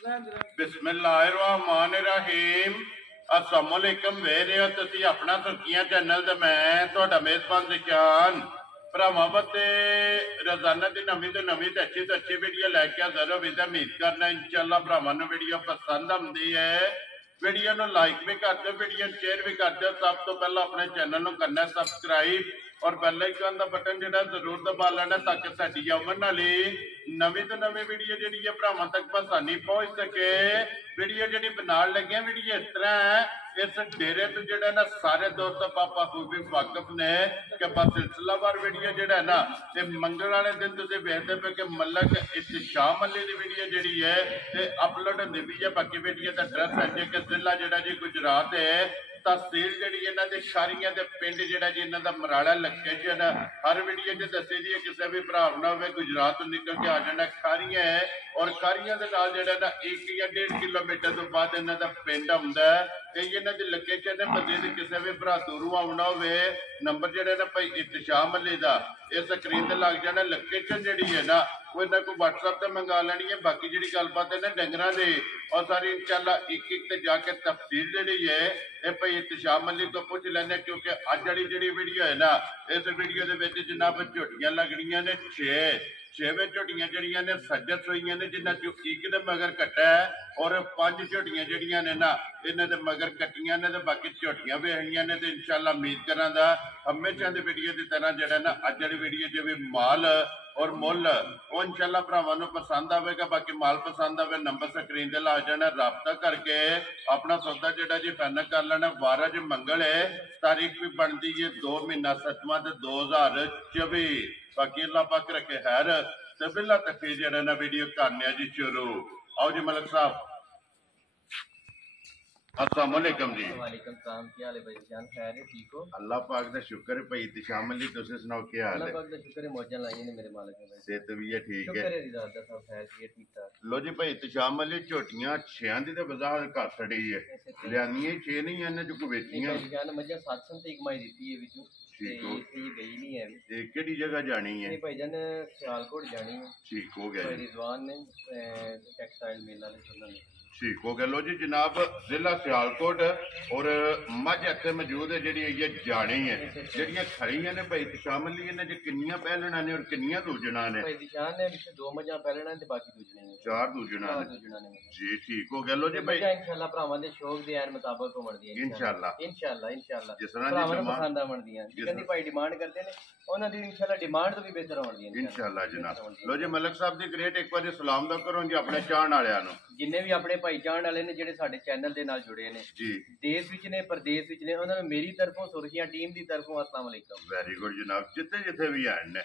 बिस्मिल्लाहिर्रहमानिर्रहीम। अस्सलामुअलैकुम वेरे हो तुसी अपना सुर्खियां चैनल ते मैं तुहाडा मेज़बान निशान भरावां वास्ते रोजाना की नवीं तो नवीं ते अच्छी वीडियो लैके हाज़र हो। उम्मीद करना इंशाअल्लाह भरावां नूं वीडियो पसंद आउंदी है। वीडियो नूं लाइक भी कर दो, वीडियो शेयर भी कर दो। सब तो पहला अपने चैनल नूं करना सबसक्राइब और बेल आइकन का बटन जिहड़ा जरूर दबा लेना ताकि साडी आउण वाली नवीं तो नवीं वीडियो जिहड़ी है भरावां तक आसानी पहुंच सके। वीडियो जिहड़ी बनाउण लगे वीडियो इस तरह है, इस डेरे तो जिहड़ा ना सारे दोस्त पापा खूबी वाकफ ने कि बस सिलसिलावार वीडियो जिहड़ा है ना ये मंगल वाले दिन तुसीं वेखदे पे कि मलक इत्तिशाम अली दी वीडियो जिहड़ी है ये अपलोड होंदी पई है। बाकी वीडियो का एड्रैस है जी कि जिला जिहड़ा जी गुजरात है, तहसील जी इन्हों के शारियां के पिंड जोड़ा जी इन्हों का मराड़ा लोकेशन हर वीडियो च दसी दी है। किसी भी भरा ना हो गुजरात तो निकल के आ जाना खारियां है और खारियां के नाल जो ना 1 या 1.5 किलोमीटर तो बाद इन्हों का पिंड आउंदा है। इन्हों की लोकेशन है। मजीद किसी भी भरा दूरों आना हो नंबर जोड़ा ना भाई इत्तिशाम अली का इस स्क्रीन से लग जाना। लोकेशन जी है ना वो इन्होंने को व्हाट्सएप से मंगा लेनी है। बाकी जी गलबात है ना डंगर की और सारी इंशाल्लाह एक जाके तफसील जी है ये भाई इत्तिशाम अली तो पूछ लेने क्योंकि अज वाली जी वीडियो है ना इस वीडियो के जनाब झोटियां लगनियां ने 6 झोटियां जड़ियां ने सजत हुई ने जिन्हों चो एक ने मगर कट्टा है और 5 झोटियां जड़ियां ने ना इन्हों के मगर कट्टियां ने तो बाकी झोटियां वेखनियां ने। तो इंशाल्लाह उम्मीद करांगा हमेशा की वीडियो की तरह जो ना अज वाली वीडियो जो भी माल और मुल वो इंशाल्लाह भरावां नूं पसंद आवेगा। बाकी माल पसंद आवे नंबर स्क्रीन ते ला जाना, राबता करके अपना सौदा जिहड़ा जी फाइनल कर लेना। 12 ज मंगल है, तारीख भी बनती है 2 महीना 7वां 2024। बाकी अल्लाह पाक रखे खैर ते बिल्ला तक जिहड़ा ना वीडियो करने जी शुरू। आओ जी मलिक साहब, अस्सलाम वालेकुम जी। वालेकुम सलाम। क्या हाल है भाई जान? खैर है, ठीक हो? अल्लाह पाक दा शुक्र है भाई इत्तिशाम अली तुसीं सुनाओ क्या हाल है? अल्लाह पाक दा शुक्र है, मौजां लाईयां ने मेरे मालिक ने भाई। सेहत भी है ठीक है? शुक्र है रिज़ा दा, सब खैर ठीक ठाक। लो जी भाई इत्तिशाम अली झोटियां 6 दी ते वजाहत कर छड़ी है, लियानियां 6 नहीं इन्हां जो को वेचियां जान मौजां 700 ते एक माई दित्ती है विचों ते ठीक हो। इत्थे ये गई नहीं है अभी। ते केड़ी जगह जानी है? ये भाईजान सियालकोट जानी है। ठीक हो गया भाई जी, रिजवान ने टेक्सटाइल मेला ने सुनने ठीक हो गया। लो जी जनाब जिला सियालकोट और मझ इत्थे मौजूद है जिहड़ी ये जानी है जिहड़ियां खड़ियां ने भाई इत्तिशाम अली इन्हां च किन्नियां पहलना ने और किन्नियां दूजना ने? भाई दिशान ने विच 2 मौजां पहलना ते बाकी दूजने ने 4 दूजना ने जी, ठीक हो गया। लो जी भाई इंशाल्लाह भरावां दे शौक दे ऐन मुताबिक होवण दी इंशाल्लाह इंशाल्लाह जिस तरह भरावां दी नूं पसंद आवण दियां जिहदी भाई डिमांड करदे ने उन्हां दी इंशाल्लाह डिमांड तो भी बेहतर होवण दी इंशाल्लाह जनाब। लो जी मलिक साहब दी ग्रेट एक बार सलाम दा करो जी अपने चाहण वालियां नूं जिन्ने भी अपने भाई चाहण वाले ने जिहड़े साडे चैनल दे नाल जुड़े ने जी, देश विच ने परदेश विच ने उन्हां नूं मेरी तरफों सुर्खियां टीम दी तरफों अस्सलाम वालेकुम। वेरी गुड जनाब। जिथे जिथे भी आए ने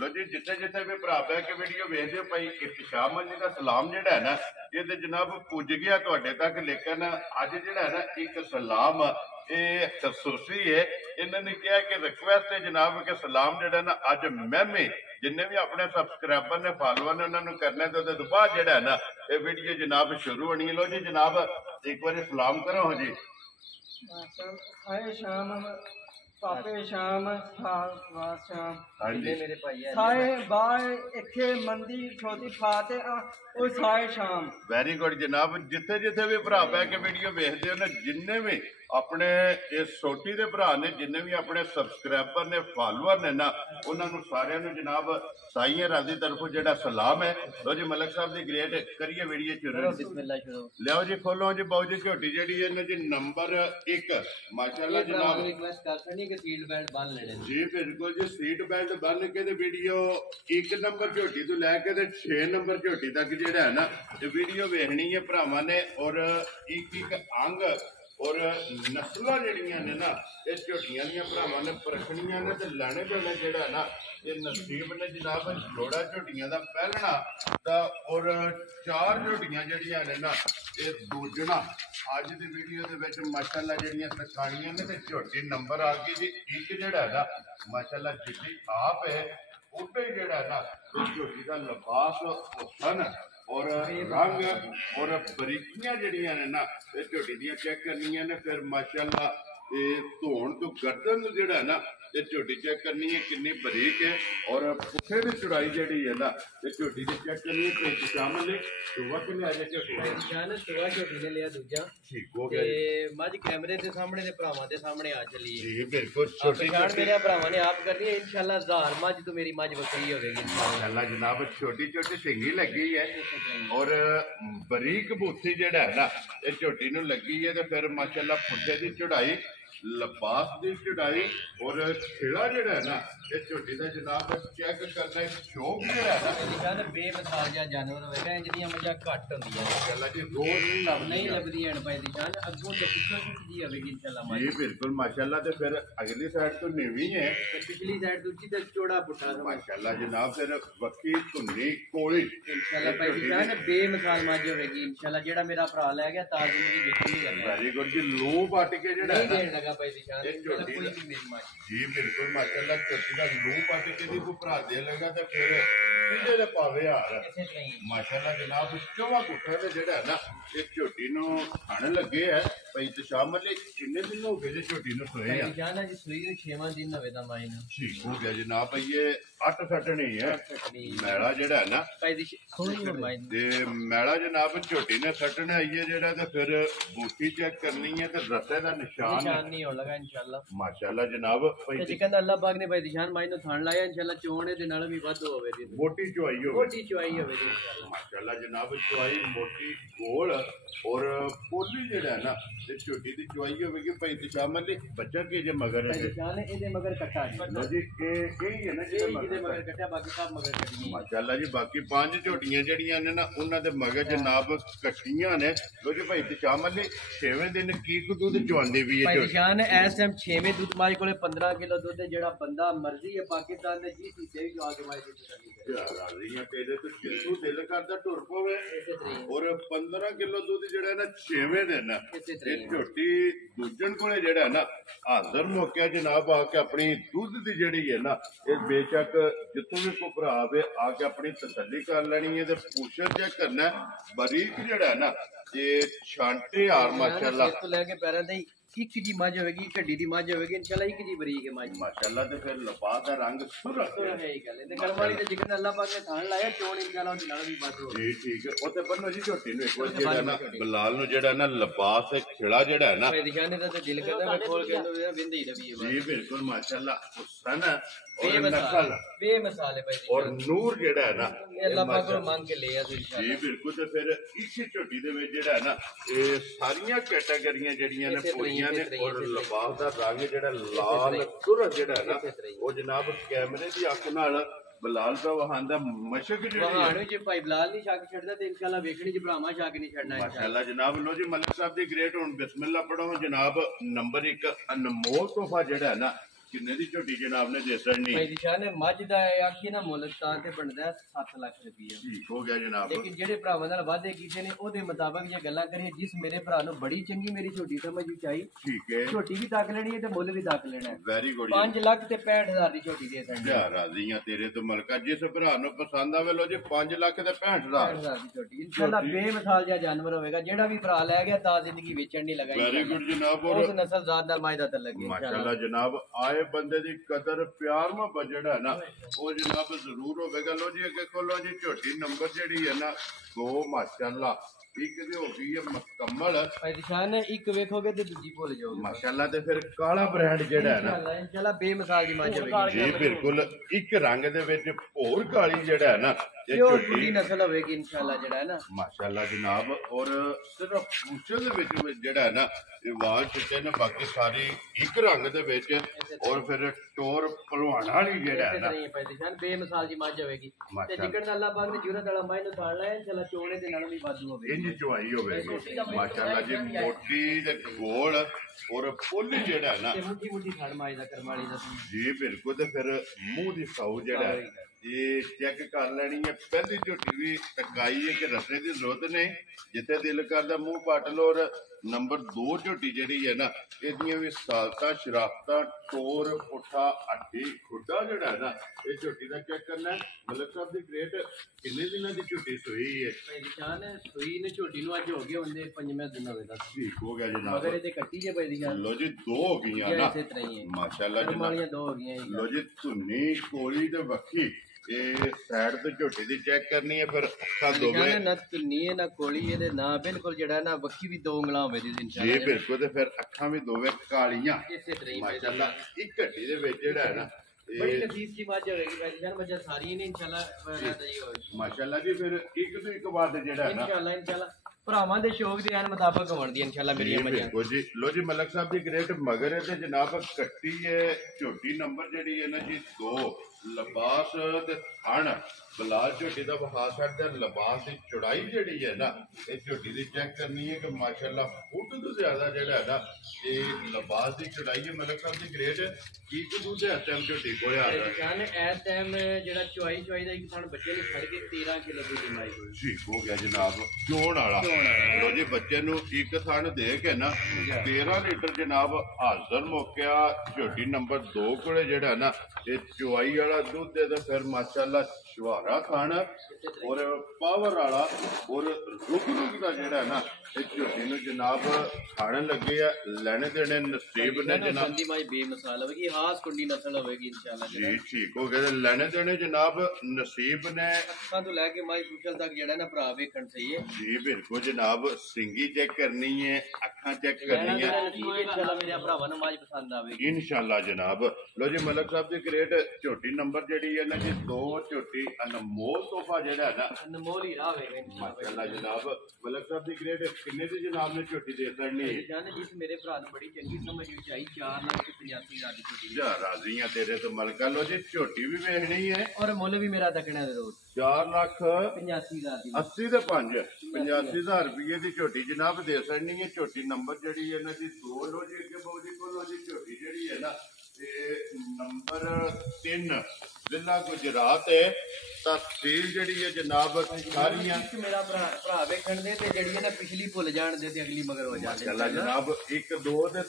लो जी जिथे जिथे भी भरा बह के वीडियो वेखदे हो भाई इत्तिशाम अली दा सलाम जिहड़ा है ना ये ते जनाब पुज गया तुहाडे तक। लेकिन अज जिहड़ा है ना एक सलाम ये खसूसी है, इन्होंने कहा कि रिक्वेस्ट है जनाब के सलाम जिहड़ा ना अज मैं भी जिन्ने भी अपने सबसक्राइबर ने फॉलोअर ने उन्होंने करना तो बाद जिहड़ा है ना ये वीडियो जनाब शुरू होनी है। लो जी जनाब एक बार सलाम करो जी। शाम पापे शाम शाम हाँ जी मेरे भाई है साए बाय इखे मंदी छोटी फाते ओ साए शाम। वेरी गुड जनाब। जिथे जिथे भी भरा बह के वीडियो वेखते हो ना जिन्ने भी अपने इस सोटी दे भरा ने जिन्ने भी अपने सबसक्राइबर ने फॉलोअर ने ना उन्होंने सारिਆਂ ਨੂੰ जनाब साईं राज की तरफों जेड़ा सलाम है। लो जी मलिक साहब की ग्रेट करिए वीडियो शुरू। बिस्मिल्लाह शुरू लियाओ जी खोलो जी बाऊ जी झोटी जी इन्होंने जी नंबर 1 माशाल्लाह जनाब रिक्वेस्ट कर सकनी कि सीट बेल्ट बांध लेने जी बिल्कुल जी सीट बेल्ट बन के वीडियो 1 नंबर झोटी तो लैके 6 नंबर झोटी तक जेड़ा है ना वीडियो वेखनी है भरावां ने और एक अंग और नस्ल जड़ियां ने ना ये झोटियां दियां भरावां ने परखनियां ने ते लैने पैने जेड़ा ना ये नसीब ने जनाब जोड़ा झोटियां दा पहलना दा और 4 झोटियां जड़ियां ने ना ये दूजना अज की वीडियो दे विच माशाल्लाह जड़ियां सिखाणियां ने ते झोटी नंबर आ गई जी एक जेड़ा ना माशाल्लाह जिद्दी आप है उठे जेड़ा ना झोटी का लिबास हुसन और रंग और बरीकियां जड़ियां ने ना झोटी दियां चेक करनियां ने फिर माशाल्लाह धोण तो गर्दन जेड़ा ना ਤੇ ਝੋਟੀ ਚੈੱਕ ਕਰਨੀ ਹੈ ਕਿੰਨੀ ਬਰੀਕ ਹੈ ਔਰ ਪੁੱਠੇ ਦੀ ਚੜਾਈ ਜਿਹੜੀ ਹੈ ਨਾ ਤੇ ਝੋਟੀ ਦੀ ਚੈੱਕ ਕਰਨੀ ਹੈ ਤੇ ਸ਼ਾਮਲ ਨੇ ਸੁਬਾ ਕਿੰਨੇ ਆ ਜਾ ਝੋਟੀ ਨਿਸ਼ਾਨ ਸੁਬਾ ਝੋਟੀ ਨੇ ਲਿਆ ਦੂਜਾ ਠੀਕ ਹੋ ਗਿਆ ਤੇ ਮੱਝ ਕੈਮਰੇ ਦੇ ਸਾਹਮਣੇ ਤੇ ਭਰਾਵਾਂ ਦੇ ਸਾਹਮਣੇ ਆ ਚਲੀ ਹੈ ਜੀ ਬਿਲकुल ਛੋਟੀ ਮੇਰੇ ਭਰਾਵਾਂ ਨੇ ਆਪ ਕਰਨੀ ਹੈ ਇਨਸ਼ਾਅੱਲਾ 1000 ਮੱਝ ਤੋਂ ਮੇਰੀ ਮੱਝ ਵੱਖਰੀ ਹੋਵੇਗੀ ਅੱਲਾ ਜਨਾਬ ਛੋਟੀ ਛੋਟੀ ਸਿੰਗੀ ਲੱਗੀ ਹੈ ਔਰ ਬਰੀਕ ਬੂਥੀ ਜਿਹੜਾ ਹੈ ਨਾ ਇਹ ਝੋਟੀ ਨੂੰ ਲੱਗੀ ਹੈ ਤੇ ਫਿਰ ਮਾਸ਼ਾਅੱਲਾ ਪੁੱਠੇ ਦੀ ਚੜਾਈ ਲਬਾਸ ਦੀ ਚੜਾਈ ਔਰ ਖੇੜਾ ਜਿਹੜਾ ਹੈ ਨਾ ਇਹ ਝੋਟੀ ਦਾ ਜਨਾਬ ਚੈੱਕ ਕਰਨਾ ਸ਼ੌਕ ਜਿਹੜਾ ਹੈ ਨਾ ਨਿਸ਼ਾਨ ਬੇਮਿਸਾਲ ਜਿਹਾ ਜਾਨਵਰ ਹੋਵੇਗਾ ਇੰਜ ਦੀਆਂ ਮੱਝਾਂ ਘੱਟ ਹੁੰਦੀਆਂ ਅੱਲਾ ਜੀ ਰੋਜ਼ ਨਹੀਂ ਲੱਭਦੀਆਂ ਭਾਈ ਨਿਸ਼ਾਨ ਅੱਗੋਂ ਤੇ ਪਿੱਛੋਂ ਜੀ ਹੋਵੇਗੀ ਇਨਸ਼ਾਅੱਲਾ ਮੱਝ ਜੀ ਬਿਲਕੁਲ ਮਾਸ਼ਾਅੱਲਾ ਤੇ ਫਿਰ ਅਗਲੀ ਸਾਈਡ ਤੋਂ ਨੀਵੀਂ ਹੈ ਤੇ ਪਿਛਲੀ ਸਾਈਡ ਦੂਜੀ ਤੇ ਚੋੜਾ ਪੁੱਠਾ ਮਾਸ਼ਾਅੱਲਾ ਜਨਾਬ ਫਿਰ ਵੱਖੀ ਧੁੰਨੀ ਕੋਲੀ ਇਨਸ਼ਾਅੱਲਾ ਭਾਈ ਨਿਸ਼ਾਨ ਬੇਮਿਸਾਲ ਮੱਝ ਹੋਵੇਗੀ ਇਨਸ਼ਾਅੱਲਾ ਜਿਹੜਾ ਮੇਰਾ ਭਰਾ ਲੈ ਗਿਆ ਤਾਂ ਜ਼ਿੰਦਗੀ ਵੇਖਣੀ ਲੱਗਾ ਵੈਰੀ ਗੁੱਡ ਜੀ ਲੂ ਪੱਟ ਕੇ ਜਿਹੜਾ ਹੈ ਦੇਣ ਨਾ ਲੱਗਾ ਭਾਈ ਨਿਸ਼ਾਨ ਇਹ ਝੋਟੀ ਕੋਈ ਨਹੀਂ ਮੇਰੀ ਮੱਝ ਜੀ ਬਿਲਕੁਲ ਮਾਸ਼ਾਅੱਲਾ ਝੋਟੀ ਦਾ ਲੂ ਪੱਟ ਕੇ ਦੀ ਕੋ ਭਰਾ ਦੇ ਲਗਾ ਤੇ ਫਿਰ ਕਿਹਦੇ ਦੇ ਪਾਵੇ ਹਾਰ ਕਿਸੇ ਨਹੀਂ ਮਾਸ਼ਾਅੱਲਾ ਜਨਾਬ ਚੋਵਾ ਕੁੱਠਾ ਤੇ ਜਿਹੜਾ ਹੈ ਨਾ ਇਹ ਝੋਟੀ ਨੂੰ ਖਾਣ ਲੱਗੇ ਹੈ ਭਾਈ ਤੇ ਸ਼ਾਮਲੇ ਕਿੰਨੇ ਦਿਨ ਹੋ ਗਏ ਜੇ ਝੋਟੀ ਨੂੰ ਸੋਏ ਆ ਜਾਨਾ ਜੀ ਸੂਈ ਨੂੰ 6ਵਾਂ ਦਿਨ ਹੋਵੇ ਤਾਂ ਮਾਈ ਨੂੰ ਠੀਕ ਹੋ ਗਿਆ ਜਨਾਬ ਭਾਈ ਇਹ 8 ਸੱਟਣੀ ਹੈ ਮੈਲਾ ਜਿਹੜਾ ਹੈ ਨਾ ਭਾਈ ਦੀ ਸੋਹਣੀ ਮਾਈ ਨੂੰ ਤੇ ਮੈਲਾ ਜਨਾਬ ਝੋਟੀ ਨੇ ਸੱਟਣਾ ਆਈ ਹੈ ਜਿਹੜਾ ਤੇ ਫਿਰ ਬੂਟੀ ਚੈੱਕ ਕਰਨੀ ਹੈ ਤੇ ਰਸੇ ਦਾ ਨਿਸ਼ਾਨ ਨਹੀਂ ਹੋਣ ਲੱਗਾ ਇਨਸ਼ਾਅੱਲਾ ਮਾਸ਼ਾਅੱਲਾ ਜਨਾਬ ਤੇ ਭਾਈ ਜਿਕਨ ਅੱਲਾਹ ਪਾਕ ਨੇ ਭਾਈ ਦਿਸ਼ਾਨ ਮਾਈ ਨੂੰ ਥਾਣ ਲਾਇਆ ਇਨਸ਼ਾਅੱਲਾ ਚੋਣੇ ਦੇ ਨਾਲ ਵੀ ਵੱਧ ਹੋਵੇ ਦੀ ਮੋਟੀ ਚੁਆਈ ਹੋਵੇ ਮੋਟੀ ਚੁਆਈ ਹੋਵੇ ਦੀ ਇਨਸ਼ਾਅੱਲਾ ਮਾਸ਼ਾਅੱਲਾ ਜਨਾਬ ਚੁਆਈ ਮੋਟੀ ਗੋਲ ਔਰ ਪੋਲੀ ਜਿਹੜਾ ਹੈ ਨਾ ਤੇ ਝੋਟੀ ਦੀ ਚੁਆਈ ਹੋਵੇਗੀ ਭਾਈ ਤੇ ਸ਼ਾਮਲ ਲਈ ਬੱਚਾ ਕੇ ਜੇ ਮਗਰ ਭਾਈ ਦਿਸ਼ਾਨ ਇਹਦੇ ਮਗਰ ਕੱਟਾ ਜੀ ਲੋ ਜੀ ਇਹ ਹੀ ਹੈ ਨਾ ਜਿਹਦੇ ਜਿਹਦੇ ਮਗਰ ਕੱਟਿਆ ਬਾਕੀ ਸਭ ਮਗਰ ਕੱਟੀਆਂ ਮਾਸ਼ਾਅੱਲਾ ਜੀ ਬਾਕੀ 5 ਝੋਟੀਆਂ ਜਿਹੜੀਆਂ ਨੇ ਨਾ ਉਹਨਾਂ ਦੇ ਮਗਰ ਜਨਾਬ ਕੱਟੀਆਂ ਨੇ ਲੋ ਜੀ ਭਾਈ ਤੇ ਸ਼ਾਮਲ ਲਈ 6ਵੇਂ ਦਿਨ ਕੀ ਕੁ ਦੁੱਧ ਚਵਾਉਂਦੇ ਵੀ ਭਾਈ ਹੈ ਦਿਸ਼ਾਨ ਇਸ ਟਾਈਮ 6ਵੇਂ ਦੁੱਧ ਮਾਈ ਕੋਲੇ 15 ਕਿਲੋ ਦੁੱਧ ਹੈ ਜਿਹੜਾ ਬੰਦਾ ਮਰਜ਼ੀ ਹੈ ਪਾਕਿਸਤਾਨ ਦੇ ਜੀ ਸੀ ਵੀ ਆ ਕੇ ਮਾਈ ਦੁੱਧ ਕਰਨੀ ਰਾਜ਼ੀਆਂ ਤੇਰੇ ਤੋਂ ਕਿੰਨੂ ਦਿਲ ਕਰਦਾ ਟੁਰ ਪਵੇ ਔਰ 15 ਕਿਲੋ ਦੁੱਧ ਜਿਹੜਾ ਨਾ 6ਵੇਂ ਦਿਨ ਇਹ ਝੋਟੀ ਦੂਜਣ ਕੋਲੇ ਜਿਹੜਾ ਨਾ ਹਾਜ਼ਰ ਮੌਕਿਆ ਜਨਾਬ ਆ ਕੇ ਆਪਣੀ ਦੁੱਧ ਦੀ ਜਿਹੜੀ ਹੈ ਨਾ ਇਹ ਬੇਸ਼ੱਕ ਜਿੱਥੋਂ ਵੀ ਕੋ ਭਰਾ ਆਵੇ ਆ ਕੇ ਆਪਣੀ ਤਸੱਲੀ ਕਰ ਲੈਣੀ ਹੈ ਤੇ ਪੁੱਛਣ ਚੈੱਕ ਕਰਨਾ ਬਰੀਕ ਜਿਹੜਾ ਹੈ ਨਾ ਇਹ ਛਾਂਟੇ ਹਾਰ ਮਾਸ਼ਾਅੱਲਾ ਤੋਂ ਲੈ ਕੇ ਪੈਰਾਂ ਤੇ ਇੱਕ ਜੀ ਮੱਝ ਹੋਵੇਗੀ ਢੱਡੀ ਦੀ ਮੱਝ ਹੋਵੇਗੀ ਇਨਸ਼ਾਅੱਲਾ ਇੱਕ ਜੀ ਬਰੀਕ ਹੈ ਮੱਝ ਮਾਸ਼ਾਅੱਲਾ ਤੇ ਫਿਰ ਲਪਾਸ ਦਾ ਰੰਗ ਸੁਰਖ ਹੈ ਹੀ ਗੱਲ ਹੈ ਤੇ ਕਰਮ ਵਾਲੀ ਤੇ ਜਿਕਨ ਅੱਲਾਹ ਪਾਕ ਨੇ ਥਾਣ ਲਾਇਆ ਚੋਣ ਇਨਸ਼ਾਅੱਲਾ ਉਹਦੇ ਨਾਲ ਵੀ ਵੱਧ ਹੋਵੇ ਜੀ ਠੀਕ ਹੈ ਉੱਥੇ ਬੰਨੋ ਜੀ ਝੋਟੀ ਨੂੰ ਇੱਕ ਵਾਰ ਜਿਹੜਾ ਨਾ ਬਲਾਲ ਨੂੰ ਜਿਹੜਾ ਨਾ ਲਪਾਸ ਤੇ ਖਿਲਾ ਜਿਹੜਾ ਹੈ ਨਾ ਭਾਈ ਦਿਸ਼ਾਨੇ ਦਾ ਤੇ ਦਿਲ ਕਰਦਾ ਮੈਂ ਖੋਲ ਕੇ ਇਹਨੂੰ ਵਿੰਦੇ ਹੀ ਰਵੀ ਜੀ ਬਿਲਕੁਲ ਮਾਸ਼ਾਅੱਲਾ ਹੁਸਨ ਔਰ ਬੇਮਿਸਾਲ ਨਸਲ ਬੇਮਿਸਾਲ ਹੈ ਭਾਈ ਔਰ ਨੂਰ ਜਿਹੜਾ ਹੈ ਨਾ ਇਹ ਅੱਲਾਹ ਪਾਕ ਨੂੰ ਮੰਗ ਕੇ ਲਿਆ ਤੇ ਇਨਸ਼ਾਅੱਲਾ ਜੀ ਬਿਲਕੁਲ ਤੇ ਫਿਰ ਇਸੇ ਝੋਟੀ ਦੇ ਵਿੱਚ ਜਿਹੜਾ ਹੈ ਨਾ ਇਹ ਸਾਰੀਆਂ ਕੈਟਾਗਰੀਆਂ ਜਿਹੜੀਆਂ ਨੇ ਪੂਰੀਆਂ ਨੇ ਔਰ ਲਬਾਸ ਦਾ ਰੰਗ ਜਿਹੜਾ ਲਾਲ ਸੁਰਖ ਜਿਹੜਾ ਹੈ ਨਾ ਉਹ ਜਨਾਬ ਕੈਮਰੇ ਦੀ ਅੱਖ ਨਾਲ ਬਲਾਲ ਦਾ ਵਹਾਨ ਦਾ ਮਸ਼ਕ ਜਿਹੜੀ ਹੈ ਵਹਾਣ ਚ ਭਾਈ ਬਲਾਲ ਨਹੀਂ ਸ਼ੱਕ ਛੱਡਦਾ ਤੇ ਇਨਸ਼ਾਅੱਲਾ ਵੇਖਣੀ ਚ ਭਰਾਵਾਂ ਸ਼ੱਕ ਨਹੀਂ ਛੱਡਣਾ ਮਾਸ਼ਾਅੱਲਾ ਜਨਾਬ ਲੋ ਜੀ ਮਲਿਕ ਸਾਹਿਬ ਦੀ ਗ੍ਰੇਟ ਹੁਣ ਬਿਸਮਿਲ੍ਲਾ ਪੜੋ ਜਨਾਬ ਨੰਬਰ 1 ਅਨਮੋਲ ਤੋਹਫਾ ਜਿਹੜਾ ਹੈ ਨਾ ਕਿੰਨੇ ਦੀ ਝੋਟੀ ਜਨਾਬ ਨੇ ਦੇ ਸਕਣੀ ਭਾਈ ਦਿਸ਼ਾ ਨੇ ਮੱਝ ਦਾ ਆਖੀ ਨਾ ਮੁੱਲ ਤਾਂ ਤੇ ਬਣਦਾ 7 ਲੱਖ ਰੁਪਈਆ ਠੀਕ ਹੋ ਗਿਆ ਜਨਾਬ ਲੇਕਿਨ ਜਿਹੜੇ ਭਰਾਵਾਂ ਨਾਲ ਵਾਅਦੇ ਕੀਤੇ ਨੇ ਉਹਦੇ ਮੁਤਾਬਕ ਜੇ ਗੱਲਾਂ ਕਰੀਏ ਜਿਸ ਮੇਰੇ ਭਰਾ ਨੂੰ ਬੜੀ ਚੰਗੀ ਮੇਰੀ ਝੋਟੀ ਸਮਝ ਵਿੱਚ ਆਈ ਠੀਕ ਹੈ ਝੋਟੀ ਵੀ ਤੱਕ ਲੈਣੀ ਹੈ ਤੇ ਮੁੱਲ ਵੀ ਤੱਕ ਲੈਣਾ ਹੈ ਵੈਰੀ ਗੁੱਡ 5 ਲੱਖ ਤੇ 65000 ਦੀ ਝੋਟੀ ਦੇ ਸਕਦੇ ਯਾ ਰਾਜ਼ੀਆਂ ਤੇਰੇ ਤੋਂ ਮਲਕਾ ਜਿਸ ਭਰਾ ਨੂੰ ਪਸੰਦ ਆਵੇ ਲੋ ਜੀ 5 ਲੱਖ ਤੇ 65000 ਦੀ ਝੋਟੀ ਇਨਸ਼ਾਅੱਲਾ ਬੇਮਿਸਾਲ ਜਿਹਾ ਜਾਨਵਰ ਹੋਵੇਗਾ ਜਿਹੜਾ ਵੀ ਭਰਾ ਲੈ ਗਿਆ ਤਾਂ ਜ਼ਿੰਦਗੀ ਵੇਚਣ ਨਹੀਂ ਲਗਾਈ ਵੈਰੀ ਗੁੱਡ ਜਨਾਬ ਉਸ ਨਸਲ ਜ਼ਾਤ ਨਾਲ ਮਾਇਦਾ ਤਲਕ ਹੈ ਮਾਸ਼ਾਅੱਲਾ ਜਨਾਬ ਆਏ ਬੰਦੇ ਦੀ ਕਦਰ ਪਿਆਰ ਮੁਹੱਬਤ ਜਿਹੜਾ ਹੈ ਨਾ ਉਹ ਜਨਾਬ ਜ਼ਰੂਰ ਹੋਵੇਗਾ ਲੋ ਜੀ ਅੱਗੇ ਖੋਲੋ ਜੀ ਝੋਟੀ ਨੰਬਰ ਜਿਹੜੀ ਹੈ ਨਾ 2 ਮਾਸ਼ਾਅੱਲਾ ਇੱਕ ਦੀ ਹੋ ਗਈ ਹੈ ਮੁਕੰਮਲ ਭਾਈ ਦਿਸ਼ਾਨ ਇੱਕ ਵੇਖੋਗੇ ਤੇ ਦੂਜੀ ਭੁੱਲ ਜਾਓਗੇ ਮਾਸ਼ਾਅੱਲਾ ਤੇ ਫਿਰ ਕਾਲਾ ਬ੍ਰਾਂਡ ਜਿਹੜਾ ਹੈ ਨਾ ਇਨਸ਼ਾਅੱਲਾ ਬੇਮਿਸਾਲ ਦੀ ਮੱਝ ਹੋਵੇਗੀ ਜੀ ਬਿਲਕੁਲ ਇੱਕ ਰੰਗ ਦੇ ਵਿੱਚ ਭੋਰ ਕਾਲੀ ਜਿਹੜਾ ਹੈ ਨਾ ਇਹ ਪਿਓਰ ਝੋਟੀ ਪੂਰੀ ਨਸਲ ਹੋਵੇਗੀ ਇਨਸ਼ਾਅੱਲਾ ਜਿਹੜਾ ਹੈ ਨਾ ਮਾਸ਼ਾਅੱਲਾ ਜਨਾਬ ਔਰ ਸਿਰਫ ਪੂਛੇ ਦੇ ਵਿੱਚ ਜਿਹੜਾ ਹੈ ਨਾ ਇਹ ਵਾਲ ਚਿੱਟੇ ਨੇ ਬਾਕੀ ਸਾਰੀ ਇੱਕ ਰੰਗ ਦੇ ਵਿੱਚ ਔਰ ਫਿਰ ਟੋਰ ਭਲਵਾਨ ਵਾਲੀ ਜਿਹੜਾ ਹੈ ਨਾ ਨਹੀਂ ਭਾਈ ਦਿਸ਼ਾਨ ਬੇਮਿਸਾਲ ਦੀ ਮੱਝ ਹੋਵੇਗੀ ਤੇ ਜਿਕਣ ਅੱਲਾਹ ਪਾਕ ਨੇ ਜੁਰਤ ਵਾਲਾ ਮਾਈ ਨੂੰ ਤਾੜ ਲਾਇਆ ਇਨਸ਼ਾਅੱਲਾ ਚੋਣੇ ਦੇ ਨਾਲ ਵੀ ਵਾਧੂ ਹੋਵੇਗੀ ਇੰਜ ਚੁਆਈ ਹੋਵੇਗੀ ਮਾਸ਼ਾਅੱਲਾ ਜੀ ਮੋਟੀ ਤੇ ਗੋਲ ਔਰ ਫੁੱਲ ਜਿਹੜਾ ਹੈ ਨਾ ਤੇ ਮੁੱਠੀ ਮੁੱਠੀ ਖੜ ਮਾਈ ਦਾ ਕਰਮਾਲੀ ਦਾ ਜੀ ਬਿਲਕੁਲ ਤੇ ਫਿਰ ਮੂੰਹ ਦੀ ਸਾਊ ਜਿਹੜਾ ਹੈ ਇਹ ਚੈੱਕ ਕਰ ਲੈਣੀ ਹੈ। ਪਹਿਲੀ ਝੋਟੀ ਵੀ ਟਕਾਈ ਹੈ ਕਿ ਰਸਤੇ ਦੀ ਜ਼ਰੂਰਤ ਨਹੀਂ, ਜਿੱਥੇ ਦਿਲ ਕਰਦਾ ਮੂੰਹ ਪੱਟ ਲਓ। ਔਰ ਨੰਬਰ 2 ਝੋਟੀ ਜਿਹੜੀ ਹੈ ਨਾ, ਇਹਦੀਆਂ ਵੀ ਸਾਲਤਾ ਸ਼ਰਾਫਤਾਂ ਟੋਰ ਪੁੱਠਾ ਅੱਡੀ ਖੁੱਡਾ ਜਿਹੜਾ ਹੈ ਨਾ, ਇਹ ਝੋਟੀ ਦਾ ਚੈੱਕ ਕਰਨਾ ਹੈ। ਮਲਕ ਸਾਹਿਬ ਦੀ ਗ੍ਰੇਟ ਕਿੰਨੇ ਦਿਨਾਂ ਦੀ ਝੋਟੀ ਸੂਈ ਹੈ? ਭਾਈ ਸੂਈ ਨੇ ਝੋਟੀ ਨੂੰ ਅੱਜ ਹੋ ਗਏ ਹੁੰਦੇ 5ਵੇਂ ਦਿਨ ਹੋਵੇ ਦਾ ਠੀਕ ਹੋ ਗਿਆ ਜਨਾਬ। ਮਗਰ ਇਹਦੇ ਕੱਟੀ ਜੇ ਭਾਈ ਦੀ ਜਾਨ ਲੋ ਜੀ 2 ਹੋ ਗਈਆਂ ਨਾ, ਇਸੇ ਤਰ੍ਹਾਂ ਹੀ ਹੈ ਮਾਸ਼ਾਅੱਲਾ ਮਾਲੀਆਂ ਜਨਾਬ। 2 ਹੋ ਗਈਆਂ ਲੋ ਜੀ ਧੁੰਨੀ ਕੋਲੀ ਤੇ ਵੱਖੀ ਇਹ ਸਾਈਡ ਤੇ ਝੋਟੀ ਦੀ ਚੈੱਕ ਕਰਨੀ ਹੈ। ਫਿਰ ਅੱਖਾਂ ਦੋਵੇਂ ਨਾ ਧੁੰਨੀ ਹੈ ਨਾ ਕੋਲੀ ਇਹਦੇ ਨਾ ਬਿਲਕੁਲ ਜਿਹੜਾ ਨਾ ਵੱਖੀ ਵੀ 2 ਉਂਗਲਾਂ ਹੋਵੇ ਦੀ ਜੀ ਇਨਸ਼ਾਅੱਲਾ ਬਿਲਕੁਲ। ਤੇ ਫਿਰ ਅੱਖਾਂ ਵੀ ਦੋਵੇਂ ਕਾਲੀਆਂ ਇਸੇ ਤਰ੍ਹਾਂ ਹੀ ਮਾਸ਼ਾਅੱਲਾ। ਇੱਕ ਘੱਟੀ ਦੇ ਵਿੱਚ ਜਿਹੜਾ ਹੈ ਨਾ ਬੜੀ ਇਹ ਨਫੀਸ ਦੀ ਮੱਝ ਹੋਵੇਗੀ ਭਾਈ ਜਾਨ, ਮੱਝਾਂ ਸਾਰੀਆਂ ਨੇ ਇਨਸ਼ਾਅੱਲਾ ਰਾਦਾ ਹੀ ਹੋਵੇ ਮਾਸ਼ਾਅੱਲਾ ਜੀ। ਫਿਰ ਇੱਕ ਤੋਂ ਇੱਕ ਵਾਰ ਜਿਹੜਾ ਹੈ ਨਾ ਇਨਸ਼ਾਅੱਲਾ ਭਰਾਵਾਂ ਦੇ ਸ਼ੌਕ ਦੇ ਐਨ ਮੁਤਾਬਕ ਹੋਣਦੀ ਇਨਸ਼ਾਅੱਲਾ ਮੇਰੀਆਂ ਜੀ ਮੱਝਾਂ। ਬਿਲਕੁਲ ਜੀ। ਲੋ ਜੀ ਮਲਕ ਸਾਹਿਬ ਦੀ ਗ੍ਰੇਟ ਮਗਰ ਹੈ ਤੇ ਜਨਾਬ ਕੱਟੀ ਹੈ ਝੋਟੀ ਨੰਬਰ ਜਿਹੜੀ ਹੈ ਨਾ ਜੀ 2 ਲਿਬਾਸ ਤੇ ਥਣ ਬਲਾਲ ਝੋਟੀ ਦਾ ਵਿਖਾ ਸਕਦਾ। ਲਿਬਾਸ ਦੀ ਚੌੜਾਈ ਜਿਹੜੀ ਹੈ ਨਾ, ਇਹ ਝੋਟੀ ਦੀ ਚੈੱਕ ਕਰਨੀ ਹੈ ਕਿ ਮਾਸ਼ਾਅੱਲਾ ਫੁੱਟ ਤੋਂ ਜ਼ਿਆਦਾ ਜਿਹੜਾ ਹੈ ਨਾ ਇਹ ਲਿਬਾਸ ਦੀ ਚੌੜਾਈ ਹੈ। ਮਲਕ ਸਾਹਿਬ ਦੀ ਗ੍ਰੇਟ ਕੀ ਕੁ ਦੇ ਟਾਈਮ ਝੋਟੀ ਕੋਲ ਆ ਰਿਹਾ ਜਾਨ ਇਸ ਟਾਈਮ ਜਿਹੜਾ ਚੁਆਈ ਦਾ ਇੱਕ ਥਣ ਬੱਚੇ ਨੂੰ ਛੱਡ ਕੇ 13 ਕਿਲੋ ਦੀ ਕਮਾਈ ਹੋਈ। ਠੀਕ ਹੋ ਗਿਆ ਜਨਾਬ। ਚੋਣ ਵਾਲਾ ਲੋ ਜੀ ਬੱਚੇ ਨੂੰ ਇੱਕ ਥਣ ਦੇ ਕੇ ਨਾ 13 ਲੀਟਰ ਜਨਾਬ ਹਾਜ਼ਰ ਮੌਕਿਆ ਝੋਟੀ ਨੰਬਰ 2 ਕੋਲੇ ਜਿਹੜਾ ਨਾ ਇਹ ਚੁਆਈ ਵਾਲਾ ਦੁੱਧ ਦੇ ਤਾਂ ਫਿਰ ਮਾਸ਼ਾਅੱਲਾ ਸ਼ਵਾਰਾ ਖਾਣਾ ਔਰ ਪਾਵਰ ਵਾਲਾ ਔਰ ਰੁਕ ਦਾ ਜਿਹੜਾ ਨਾ ਇਹ ਝੋਟੀ ਨੂੰ ਜਨਾਬ ਖਾਣ ਲੱਗੇ ਆ। ਲੈਣੇ ਦੇਣੇ ਨਸੀਬ ਨੇ ਜਨਾਬ। ਸੰਦੀ ਮਾਈ ਬੇਮਿਸਾਲ ਹੋਵੇਗੀ, ਹਾਸ ਕੁੰਡੀ ਨਸਲ ਹੋਵੇਗੀ ਇਨਸ਼ਾਅੱਲਾ ਜੀ ਠੀਕ ਹੋ ਗਿਆ। ਲੈਣੇ ਦੇਣੇ ਜਨਾਬ ਨਸੀਬ ਨੇ। ਅੱਖਾਂ ਤੋਂ ਲੈ ਕੇ ਮਾਈ ਪੁੱਛਲ ਤੱਕ ਜਿਹੜਾ ਨਾ ਭਰਾ ਵੇਖਣ ਸਹੀ ਹੈ ਜੀ ਬਿਲਕੁਲ ਜਨਾਬ। ਸਿੰਗੀ ਚੈੱਕ ਕਰਨੀ ਹੈ, ਅੱਖਾਂ ਚੈੱਕ ਕਰਨੀ ਹੈ ਇਨਸ਼ਾਅੱਲਾ ਮੇਰੇ ਭਰਾਵਾਂ ਨੂੰ ਮਾਝ ਪਸੰਦ ਆਵੇਗੀ ਇਨਸ਼ਾਅੱਲਾ ਜਨਾਬ। ਲੋ ਜੀ ਮਲਕ ਸਾਹਿਬ ਦੀ ਗ੍ਰੇਟ ਝੋਟੀ ਨੰਬਰ ਜਿਹੜੀ ਹੈ ਨਾ ਜੀ 2 ਝੋਟੀ ਅਨਮੋਲ ਤੋਹਫਾ ਜਿਹੜਾ ਹੈ ਨਾ ਅਨਮੋਲ ਹੀ ਰਾਵੇਗਾ ਇਨਸ਼ਾਅੱਲਾ ਮਾਸ਼ਾਅੱਲਾ ਜਨਾਬ। ਮਲਕ ਸਾਹਿਬ ਦੀ ਗ੍ਰੇਟ ਕਿੰਨੇ ਦੀ ਜਨਾਬ ਨੇ ਝੋਟੀ ਦੇ ਦੇਣੀ ਹੈ? ਜਾਨ ਜਿਸ ਮੇਰੇ ਭਰਾ ਨੂੰ ਬੜੀ ਚੰਗੀ ਸਮਝ ਵਿੱਚ ਆਈ 4,85,000 ਦੀ ਝੋਟੀ ਜਾ ਰਾਜ਼ੀਆਂ ਤੇਰੇ ਤੋਂ ਮਲਕਾ। ਲੋ ਜੀ ਝੋਟੀ ਵੀ ਵੇਖਣੀ ਹੈ ਔਰ ਮੁੱਲ ਵੀ ਮੇਰਾ ਤਕਣਾ ਦੇ ਦੋ 4,80,000 85,000 ਦੀ 80 ਦੇ 5 85,000 ਰੁਪਏ ਦੀ ਝੋਟੀ ਜਨਾਬ ਦੇ ਸਕਣੀ ਹੈ। ਝੋਟੀ ਨੰਬਰ ਜਿਹੜੀ ਹੈ ਨਾ ਜੀ 2 ਲੋ ਜੀ ਅੱਗੇ ਬਹੁ ਜੀ ਕੋਲ ਜੀ ਝੋਟੀ ਜਿਹੜੀ ਹੈ ਨਾ ਇਹ ਨੰਬਰ 3 ਜ਼ਿਲ੍ਹਾ ਗੁਜਰਾਤ ਹੈ। ਤਹਿਸੀਲ ਜਿਹੜੀ ਹੈ ਜਨਾਬ ਸਾਰੀਆਂ ਮੇਰਾ ਭਰਾ ਵੇਖਣ ਦੇ ਤੇ ਜਿਹੜੀ ਹੈ ਨਾ ਪਿਛਲੀ ਭੁੱਲ ਜਾਣ ਦੇ ਤੇ ਅਗਲੀ ਮਗਰ ਹੋ ਜਾਂਦੇ ਚੱਲਾ ਜਨਾਬ 1 2 ਤੇ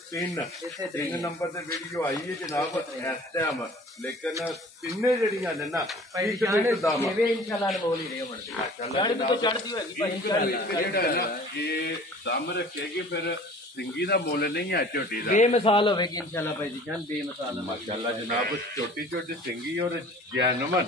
3 ਨੰਬਰ ਤੇ ਵੀਡੀਓ ਆਈ ਹੈ ਜਨਾਬ ਇਸ ਟਾਈਮ। ਲੇਕਿਨ ਤਿੰਨੇ ਜਿਹੜੀਆਂ ਨੇ ਨਾ ਭਾਈ ਇੱਕ ਦੇ ਦਮ ਜਿਵੇਂ ਇਨਸ਼ਾਅੱਲਾ ਅਨਮੋਲ ਹੀ ਰਹੇ ਹੋਣਗੇ। ਮਾਸ਼ਾਅੱਲਾ ਤੋਂ ਚੜ੍ਹਦੀ ਹੋਏਗੀ ਭਾਈ ਇਨਸ਼ਾਅੱਲਾ। ਜਿਹੜਾ ਹੈ ਨਾ ਇਹ ਦਮ ਰੱਖੇਗੀ ਫਿਰ ਸਿੰਗੀ ਦਾ ਮੁੱਲ ਨਹੀਂ ਹੈ ਝੋਟੀ ਦਾ। ਬੇਮਿਸਾਲ ਹੋਵੇਗੀ ਇਨਸ਼ਾਅੱਲਾ ਭਾਈ ਦੀ ਜਾਨ ਬੇਮਿਸਾਲ ਮਾਸ਼ਾਅੱਲਾ ਜਨਾਬ। ਛੋਟੀ ਛੋਟੀ ਸਿੰਗੀ ਔਰ ਜੈਨਮਨ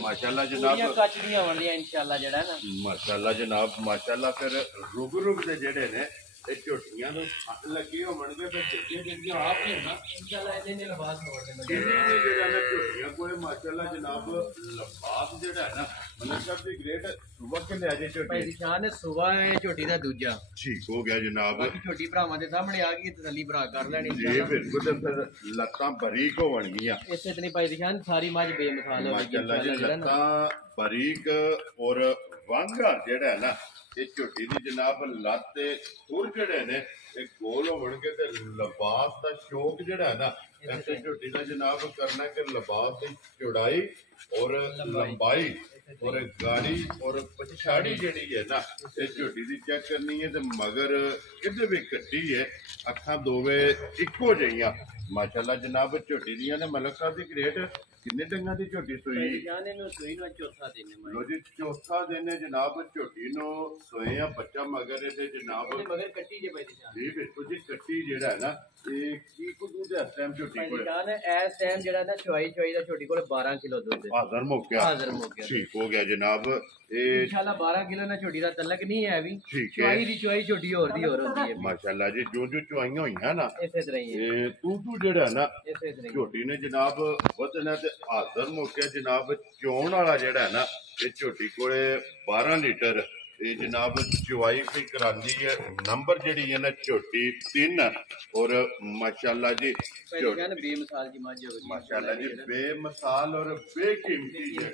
ਮਾਸ਼ਾਅੱਲਾ ਜਨਾਬ। ਪੂਰੀਆਂ ਕੱਚੜੀਆਂ ਹੋਣੀਆਂ ਇਨਸ਼ਾਅੱਲਾ ਜਿਹੜਾ ਨਾ ਮਾਸ਼ਾਅੱਲਾ ਜਨਾਬ ਮਾਸ਼ਾਅੱਲਾ। ਫਿਰ ਰੁਗ ਦੇ ਜਿਹੜੇ ਨੇ ਇਹ ਝੋਟੀਆਂ ਨੂੰ ਹੱਥ ਲੱਗੇ ਹੋਣਗੇ ਫਿਰ ਜਿਹੜੀਆਂ ਆਪ ਨੇ ਨਾ ਇਨਸ਼ਾਅੱਲਾ ਇਹਦੇ ਨੇ ਲਿਬਾਸ ਹੋਣ ਦੇ ਜਿੰਨੇ ਵੀ ਜਿਹੜਾ ਨਾ ਝੋਟੀਆਂ ਕੋਲੇ ਮਾਸ਼ਾਅੱਲਾ ਜਨਾਬ ਲਿਬਾਸ ਜਿਹੜਾ ਹੈ ਨਾ ਮਲਕ ਸਾਹਿਬ ਦੀ ਗ੍ਰੇਟ ਸੁਬਹ ਕੇ ਲਿਆ ਜੇ ਭਾਈ ਝੋਟੀ ਦੀ ਜਾਨ ਸਵੇਰ ਹੈ ਝੋਟੀ ਦਾ ਦੂਜਾ ਠੀਕ ਹੋ ਗਿਆ ਜਨਾਬ। ਬਾਕੀ ਝੋਟੀ ਭਰਾਵਾਂ ਦੇ ਸਾਹਮਣੇ ਆ ਗਈ ਤਸੱਲੀ ਭਰਾ ਕਰ ਲੈਣੀ ਜੀ ਬਿਲਕੁਲ। ਤੇ ਫਿਰ ਲੱਤਾਂ ਬਰੀਕ ਹੋਣਗੀਆਂ ਇਸੇ ਤਰ੍ਹਾਂ ਭਾਈ ਦੀ ਜਾਨ ਸਾਰੀ ਮੱਝ ਬੇਮਿਸਾਲ ਹੋਵੇਗੀ ਮਾਸ਼ਾਅੱਲਾ ਜੀ। ਇਨਸ਼ਾਅੱਲਾ ਲੱਤਾਂ ਬਰੀਕ ਔਰ ਵਾਂਗਾ ਜਿਹੜਾ ਹੈ ਨਾ ਇਹ ਝੋਟੀ ਦੀ ਜਨਾਬ ਲੱਤ ਤੇ ਖੁਰ ਜਿਹੜੇ ਨੇ ਇਹ ਗੋਲ ਹੋਣਗੇ ਤੇ ਲਿਬਾਸ ਦਾ ਸ਼ੌਕ ਜਿਹੜਾ ਹੈ ਨਾ ਐਸੇ ਝੋਟੀ ਦਾ ਜਨਾਬ ਕਰਨਾ ਕਿ ਲਿਬਾਸ ਦੀ ਚੌੜਾਈ ਔਰ ਲੰਬਾਈ ਔਰ ਗਾੜੀ ਔਰ ਪਛਾੜੀ ਜਿਹੜੀ ਹੈ ਨਾ ਇਹ ਝੋਟੀ ਦੀ ਚੈੱਕ ਕਰਨੀ ਹੈ। ਤੇ ਮਗਰ ਕਿਤੇ ਵੀ ਕੱਟੀ ਹੈ, ਅੱਖਾਂ ਦੋਵੇਂ ਇੱਕੋ ਜਿਹੀਆਂ ਮਾਸ਼ਾਅੱਲਾ ਜਨਾਬ ਝੋਟੀ ਦੀਆਂ ਨੇ। ਮਲਕ ਸਾਹਿਬ ਦੀ ਗ੍ਰੇਟ ਕਿੰਨੇ ਡੰਗਾਂ ਦੀ ਝੋਟੀ ਸੂਈ? ਜਾਨੇ ਨੂੰ ਸੂਈ ਨੂੰ ਚੌਥਾ ਦਿਨ ਹੈ ਲੋ ਜੀ ਚੌਥਾ ਦਿਨ ਹੈ ਜਨਾਬ। ਝੋਟੀ ਨੂੰ ਸੋਏ ਆ ਬੱਚਾ ਮਗਰ ਇਹਦੇ ਜਨਾਬ ਮਗਰ ਕੱਟੀ ਜੇ ਭਾਈ ਦੀ ਜਾਨ ਜੀ ਬਿਲਕੁਲ ਜੀ। ਕੱਟੀ ਜਿਹੜਾ ਹੈ ਨਾ ਇਹ ਕੀ ਕੁ ਦੁੱਧ ਇਸ ਟਾਈਮ ਝੋਟੀ ਭਾਈ ਦੀ ਕੋਲ ਜਾਨ ਇਸ ਟਾਈਮ ਜਿਹੜਾ ਨਾ ਚੁਆਈ ਦਾ ਝੋਟੀ ਕੋਲ 12 ਕਿਲੋ ਦੁੱਧ ਹੈ ਹਾਜ਼ਰ ਮੌਕਿਆ ਹਾਜ਼ਰ ਮੌਕਿਆ ਠੀਕ ਹੋ ਗਿਆ ਜਨਾਬ। ਇਹ ਇਨਸ਼ਾਅੱਲਾ 12 ਕਿਲੋ ਨਾਲ ਝੋਟੀ ਦਾ ਤਲਕ ਨਹੀਂ ਹੈ ਵੀ ਠੀਕ ਹੈ ਚੁਆਈ ਦੀ ਚੁਆਈ ਝੋਟੀ ਹੋਰ ਦੀ ਹੋਰ ਹੁੰਦੀ ਹੈ ਮਾਸ਼ਾਅੱਲਾ ਜੀ। ਜੋ ਚੁਆਈਆਂ ਹੋਈਆਂ ਨਾ ਇਸੇ ਤਰ੍ਹਾਂ ਹੀ ਹੈ ਇਹ ਤੂੰ ਜਿਹੜਾ ਨਾ ਇਸੇ ਤਰ੍ਹਾਂ ਹੀ ਝੋਟੀ ਨੇ ਜਨਾਬ ਵਧਣਾ ਤੇ ਹਾਜ਼ਰ ਮੌਕਿਆ ਜਨਾਬ। ਚੋਣ ਵਾਲਾ ਜਿਹੜਾ ਹੈ ਨਾ ਇਹ ਝੋਟੀ ਕੋਲੇ 12 ਲੀਟਰ ਇਹ ਜਨਾਬ ਚੁਆਈ ਵੀ ਕਰਾਂਦੀ ਹੈ ਨੰਬਰ ਜਿਹੜੀ ਹੈ ਨਾ ਝੋਟੀ 3 ਔਰ ਮਾਸ਼ਾਅੱਲਾ ਜੀ ਭਾਈ ਜਾਨ ਬੇਮਿਸਾਲ ਜੀ ਮੱਝ ਹੋਵੇਗੀ माशाल्लाह जी बेमिसाल और बेकीमती है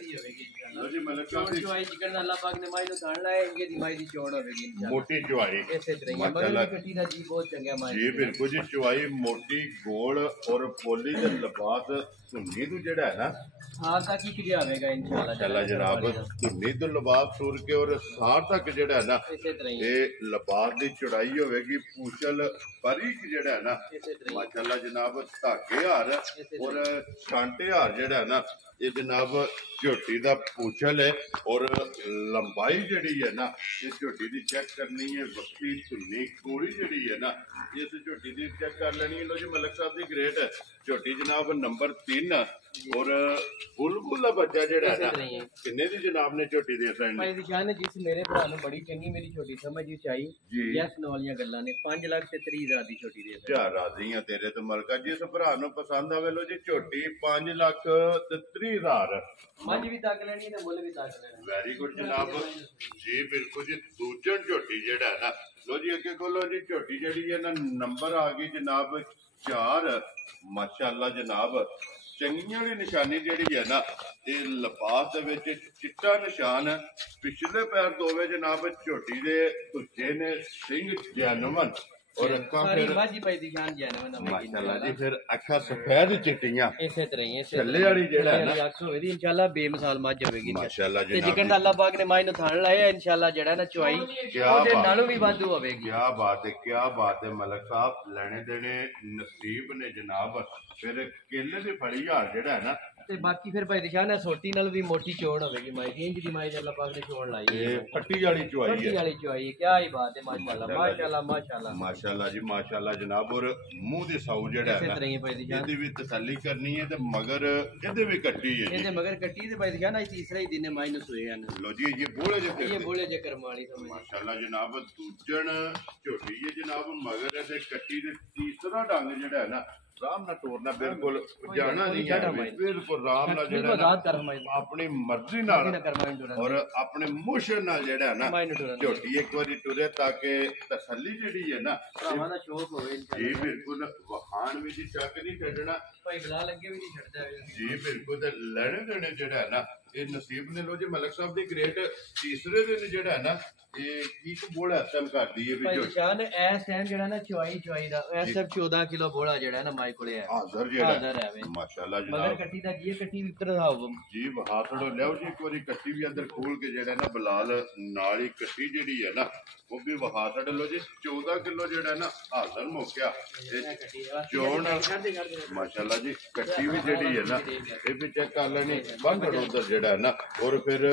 लो जी मलक साहब दी ਚੁਆਈ ਜਿਕਰ ਦਾ ਅੱਲਾਹ ਪਾਕ ਨੇ ਮਾਈ ਨੂੰ ਖਾਣ ਲਾਇਆ ਇੰਗੇ ਦੀ ਮਾਈ ਦੀ ਚੋਣ ਹੋਵੇਗੀ ਇਨਸ਼ਾਅੱਲਾ मोटी चुआई ਇਸੇ ਤਰ੍ਹਾਂ ਹੀ ਮਗਰ ਦੀ ਕੱਟੀ ਦਾ ਜੀ ਬਹੁਤ ਚੰਗਾ ਮਾਈ जी बिल्कुल जी चुआई मोटी गोल और पोली दे लिबास सुन्नी तू जेड़ा है ना ਸਾਰ ਤੱਕ ਹੀ ਕਿਰਿਆ ਹੋਵੇਗਾ ਇਨਸ਼ਾਅੱਲਾ माशाल्लाह जनाब सुन्नी तो लिबास सुर के और सार तक जेड़ा है ना ਇਸੇ ਤਰ੍ਹਾਂ ਹੀ ये लिबास दी चौड़ाई होवेगी पूछल बारीक जेड़ा है ना ਇਸੇ ਤਰ੍ਹਾਂ ਹੀ माशाल्लाह जनाब धागे हार और छांटे हार जेड़ा है ना ये जनाब झोटी दा पूछल है और लंबाई जेड़ी है ना ये झोटी दी चेक करनी है वक्ती सुन्नी कोड़ी जेड़ी है ना इस झोटी दी चेक कर लेनी है लो जी मलक साहब दी ग्रेट झोटी जनाब नंबर 3 और बुलबुल बच्चा जेड़ा है ना किन्ने दी जनाब ने झोटी दे सकनी ਭਾਈ ਦੀ ਸ਼ਾਨ ਜਿਸ ਮੇਰੇ ਭਰਾ ਨੂੰ ਬੜੀ ਚੰਗੀ ਮੇਰੀ ਛੋਟੀ ਸਮਝ ਵਿੱਚ ਆਈ ਜੀ ਯੈਸ ਨੋ ਵਾਲੀਆਂ ਗੱਲਾਂ ਨੇ 5 ਲੱਖ ਤੇ 30,000 ਦੀ ਛੋਟੀ ਦੇ ਦਿੱਤੀ। ਜਾ ਰਾਜ਼ੀ ਆ ਤੇਰੇ ਤੋਂ ਮਲਕਾ ਜਿਸ ਭਰਾ ਨੂੰ ਪਸੰਦ ਆਵੇ ਲੋ ਜੀ ਝੋਟੀ 5 ਲੱਖ ਤੇ 30,000 ਮੱਝ ਵੀ ਤੱਕ ਲੈਣੀ ਤੇ ਮੁੱਲ ਵੀ ਤੱਕ ਲੈਣਾ ਵੈਰੀ ਗੁੱਡ ਜਨਾਬ ਜੀ ਬਿਲਕੁਲ ਜੀ ਦੂਜਣ ਝੋਟੀ ਜਿਹੜਾ ਹੈ ਨਾ ਲੋ ਜੀ ਅੱਗੇ ਕੋਲੋ ਜੀ ਝੋਟੀ ਜਿਹੜੀ ਹੈ ਨਾ ਨੰਬਰ ਆ ਗਈ ਜਨਾਬ 4 ਮਾਸ਼ਾਅੱਲਾ ਜਨਾਬ ਚੰਗੀਆਂ ਦੀ ਨਿਸ਼ਾਨੀ ਜਿਹੜੀ ਹੈ ਨਾ ਇਹ ਲਿਬਾਸ ਦੇ ਵਿੱਚ ਚਿੱਟਾ ਨਿਸ਼ਾਨ ਹੈ ਪਿਛਲੇ ਪੈਰ ਦੋਵੇਂ ਜਨਾਬ ਝੋਟੀ ਦੇ ਦੂਜੇ ਨੇ ਸਿੰਘ ਜੈਨਵਨ और अखा ਸਾਰੀ फिर ਮੱਝ ਹੀ ਭਾਈ ਦੀ ਸ਼ਾਨ ਜੈਨਵਨ ਹੋਵੇਗੀ माशाल्लाह जी फिर अखा सफेद चिट्टियां ਇਸੇ ਤਰ੍ਹਾਂ ਹੀ ਇਸੇ ਛੱਲੇ ਵਾਲੀ ਜਿਹੜਾ ਹੈ ਨਾ ਅਕਸ ਹੋਵੇਗੀ ਇਨਸ਼ਾਅੱਲਾ ਬੇਮਿਸਾਲ ਮੱਝ ਹੋਵੇਗੀ माशाल्लाह ਤੇ जनाब ਜਿਕਰ ਦਾ ਅੱਲਾਹ ਪਾਕ ਨੇ ਮਾਈ ਨੂੰ ਥਾਣ ਲਾਇਆ ਇਨਸ਼ਾਅੱਲਾ ਜਿਹੜਾ ਨਾ ਚੁਆਈ ਕਿਆ ਉਹਦੇ ਬਾਤ। ਨਾਲੋਂ ਵੀ ਵਾਧੂ ਹੋਵੇਗੀ क्या बात है मलक साहब लेने देने नसीब ने जनाब फिर केले दी फड़ी हार जेड़ा है ना ਤੇ ਬਾਕੀ ਫਿਰ ਭਾਈ ਦੀ ਸ਼ਾਨ ਹੈ ਸੋਟੀ ਨਾਲ ਵੀ ਮੋਟੀ ਚੋਣ ਹੋਵੇਗੀ ਮਾਈ ਦੀ ਇੰਜ ਦੀ ਮਾਈ ਦੇ ਅੱਲਾਹ ਪਾਕ ਨੇ ਚੋਣ ਲਾਈ ये ਹੈ फट्टी वाली चुआई ਛੋਟੀ है ਵਾਲੀ ਚੁਆਈ ਕੀ ਹੀ ਬਾਤ ਹੈ ਮਾਸ਼ਾਅੱਲਾ ਮਾਸ਼ਾਅੱਲਾ ਮਾਸ਼ਾਅੱਲਾ माशाल्लाह जी माशाल्लाह जनाब और मुंह दी साऊ जेड़ा ਇਸੇ है ਤਰ੍ਹਾਂ ना ਹੀ ਭਾਈ ਦੀ ਸ਼ਾਨ ਇਹਦੀ ਵੀ ਤਸੱਲੀ ਕਰਨੀ ਹੈ ਤੇ ਮਗਰ ਇਹਦੇ ਵੀ ਕੱਟੀ ਹੈ ਇਹਦੇ ਮਗਰ ਕੱਟੀ ਤੇ ਭਾਈ ਦੀ ਸ਼ਾਨ ਅੱਜ ਤੀਸਰਾ ਹੀ ਦਿਨ ਹੈ ਮਾਈ ਨੂੰ ਸੋਏ ਹਨ ਜੀ ਲੋ ਜੀ ਇਹ ਬੋਲੇ ਜੇ ਇਹ ਬੋਲੇ ਜੇ ਕਰਮ ਵਾਲੀ ਸਮਝ ਮਾਸ਼ਾਅੱਲਾ ਜਨਾਬ ਦੂਜਣ ਝੋਟੀ ਹੈ ਜਨਾਬ ਮਗਰ ਇਹਦੇ ਕੱਟੀ ਦੇ ਤੀਸਰਾ ਡੰਗ ਜਿਹੜਾ ਹੈ ਨਾ ਰਾਮ ਨਾਲ ਤੋੜਨਾ ਬਿਲਕੁਲ ਜਾਣਾ ਨਹੀਂ ਹੈ ਬਿਲਕੁਲ ਰਾਮ ਨਾਲ ਜਿਹੜਾ ਆਜ਼ਾਦ ਕਰ ਮਾਈ ਨੂੰ ਆਪਣੀ ਮਰਜ਼ੀ ਨਾਲ ਨਾ ਕਰ ਮਾਈ ਨੂੰ ਔਰ ਆਪਣੇ ਮੁਸ਼ਰ ਨਾਲ ਜਿਹੜਾ ਹੈ ਨਾ ਮਾਈ ਨੂੰ ਟੁਰਨ ਝੋਟੀ ਇੱਕ ਵਾਰੀ ਟੁਰੇ ਤਾਂ ਕਿ ਤਸੱਲੀ ਜਿਹੜੀ ਹੈ ਨਾ ਭਰਾਵਾਂ ਦਾ ਸ਼ੌਕ ਹੋਵੇ ਇਹ ਇਨਸ਼ਾਅੱਲਾ ਬਿਲਕੁਲ ਵਹਾਨ ਵਿੱਚ ਚੱਕ ਨਹੀਂ ਛੱਡਣਾ ਭਾਈ ਬਲਾ ਲੱਗੇ ਵੀ ਨਹੀਂ ਛੱਡਦਾ ਹੈਗਾ। ਜੀ ਬਿਲਕੁਲ ਤੇ ਲੈਣੇ ਦੇਣੇ ਜਿਹੜਾ ਹੈ ਨਾ ਇਹ ਨਸੀਬ ਨੇ ਲੋ ਜੀ ਮਲਕ ਸਾਹਿਬ ਦੀ ਗ੍ਰੇਟ ਤੀਸਰੇ ਦਿਨ ਜਿਹੜਾ ਹੈ ਨਾ ਇਹ ਇੱਕ ਬੋਲਾ ਹਸਨ ਕਰਦੀ ਹੈ ਵੀ ਭਾਈ ਜੋ ਨਿਸ਼ਾਨ ਐਸ ਟਾਈਮ ਜਿਹੜਾ ਨਾ ਚੁਆਈ ਦਾ ਐਸ ਸਭ 14 ਕਿਲੋ ਬੋਲਾ ਜਿਹੜਾ ਨਾ ਮਾਈ ਕੋਲੇ ਹੈ ਹਾਜ਼ਰ ਜਿਹੜਾ ਹਾਜ਼ਰ ਹੈ ਵੇ ਮਾਸ਼ਾਅੱਲਾ ਮਗਰ ਜਨਾਬ ਕੱਟੀ ਦਾ ਕੀ ਹੈ ਕੱਟੀ ਵੀ ਉਤਰ ਆਉ ਜੀ ਬਹਾਤੜੋ ਲਿਆਓ ਜੀ ਇੱਕ ਵਾਰੀ ਕੱਟੀ ਵੀ ਅੰਦਰ ਖੋਲ ਕੇ ਜਿਹੜਾ ਨਾ ਬਲਾਲ ਨਾਲ ਹੀ ਕੱਟੀ ਜਿਹੜੀ ਹੈ ਨਾ ਉਹ ਵੀ ਬਹਾਤੜ ਲੋ ਜੀ 14 ਕਿਲੋ ਜਿਹੜਾ ਨਾ ਹਾਜ਼ਰ ਮੋਕਿਆ ਇਹ ਚੋਣ ਮਾਸ਼ਾਅੱਲਾ ਜੀ ਕੱਟੀ ਵੀ ਜਿਹੜੀ ਹੈ ਨਾ ਇਹ ਵੀ ਚੈੱਕ ਕਰ ਲੈਣੀ ਬੰਦ ਉਧਰ ਜਿਹੜਾ ਹੈ ਨਾ ਔਰ ਫਿਰ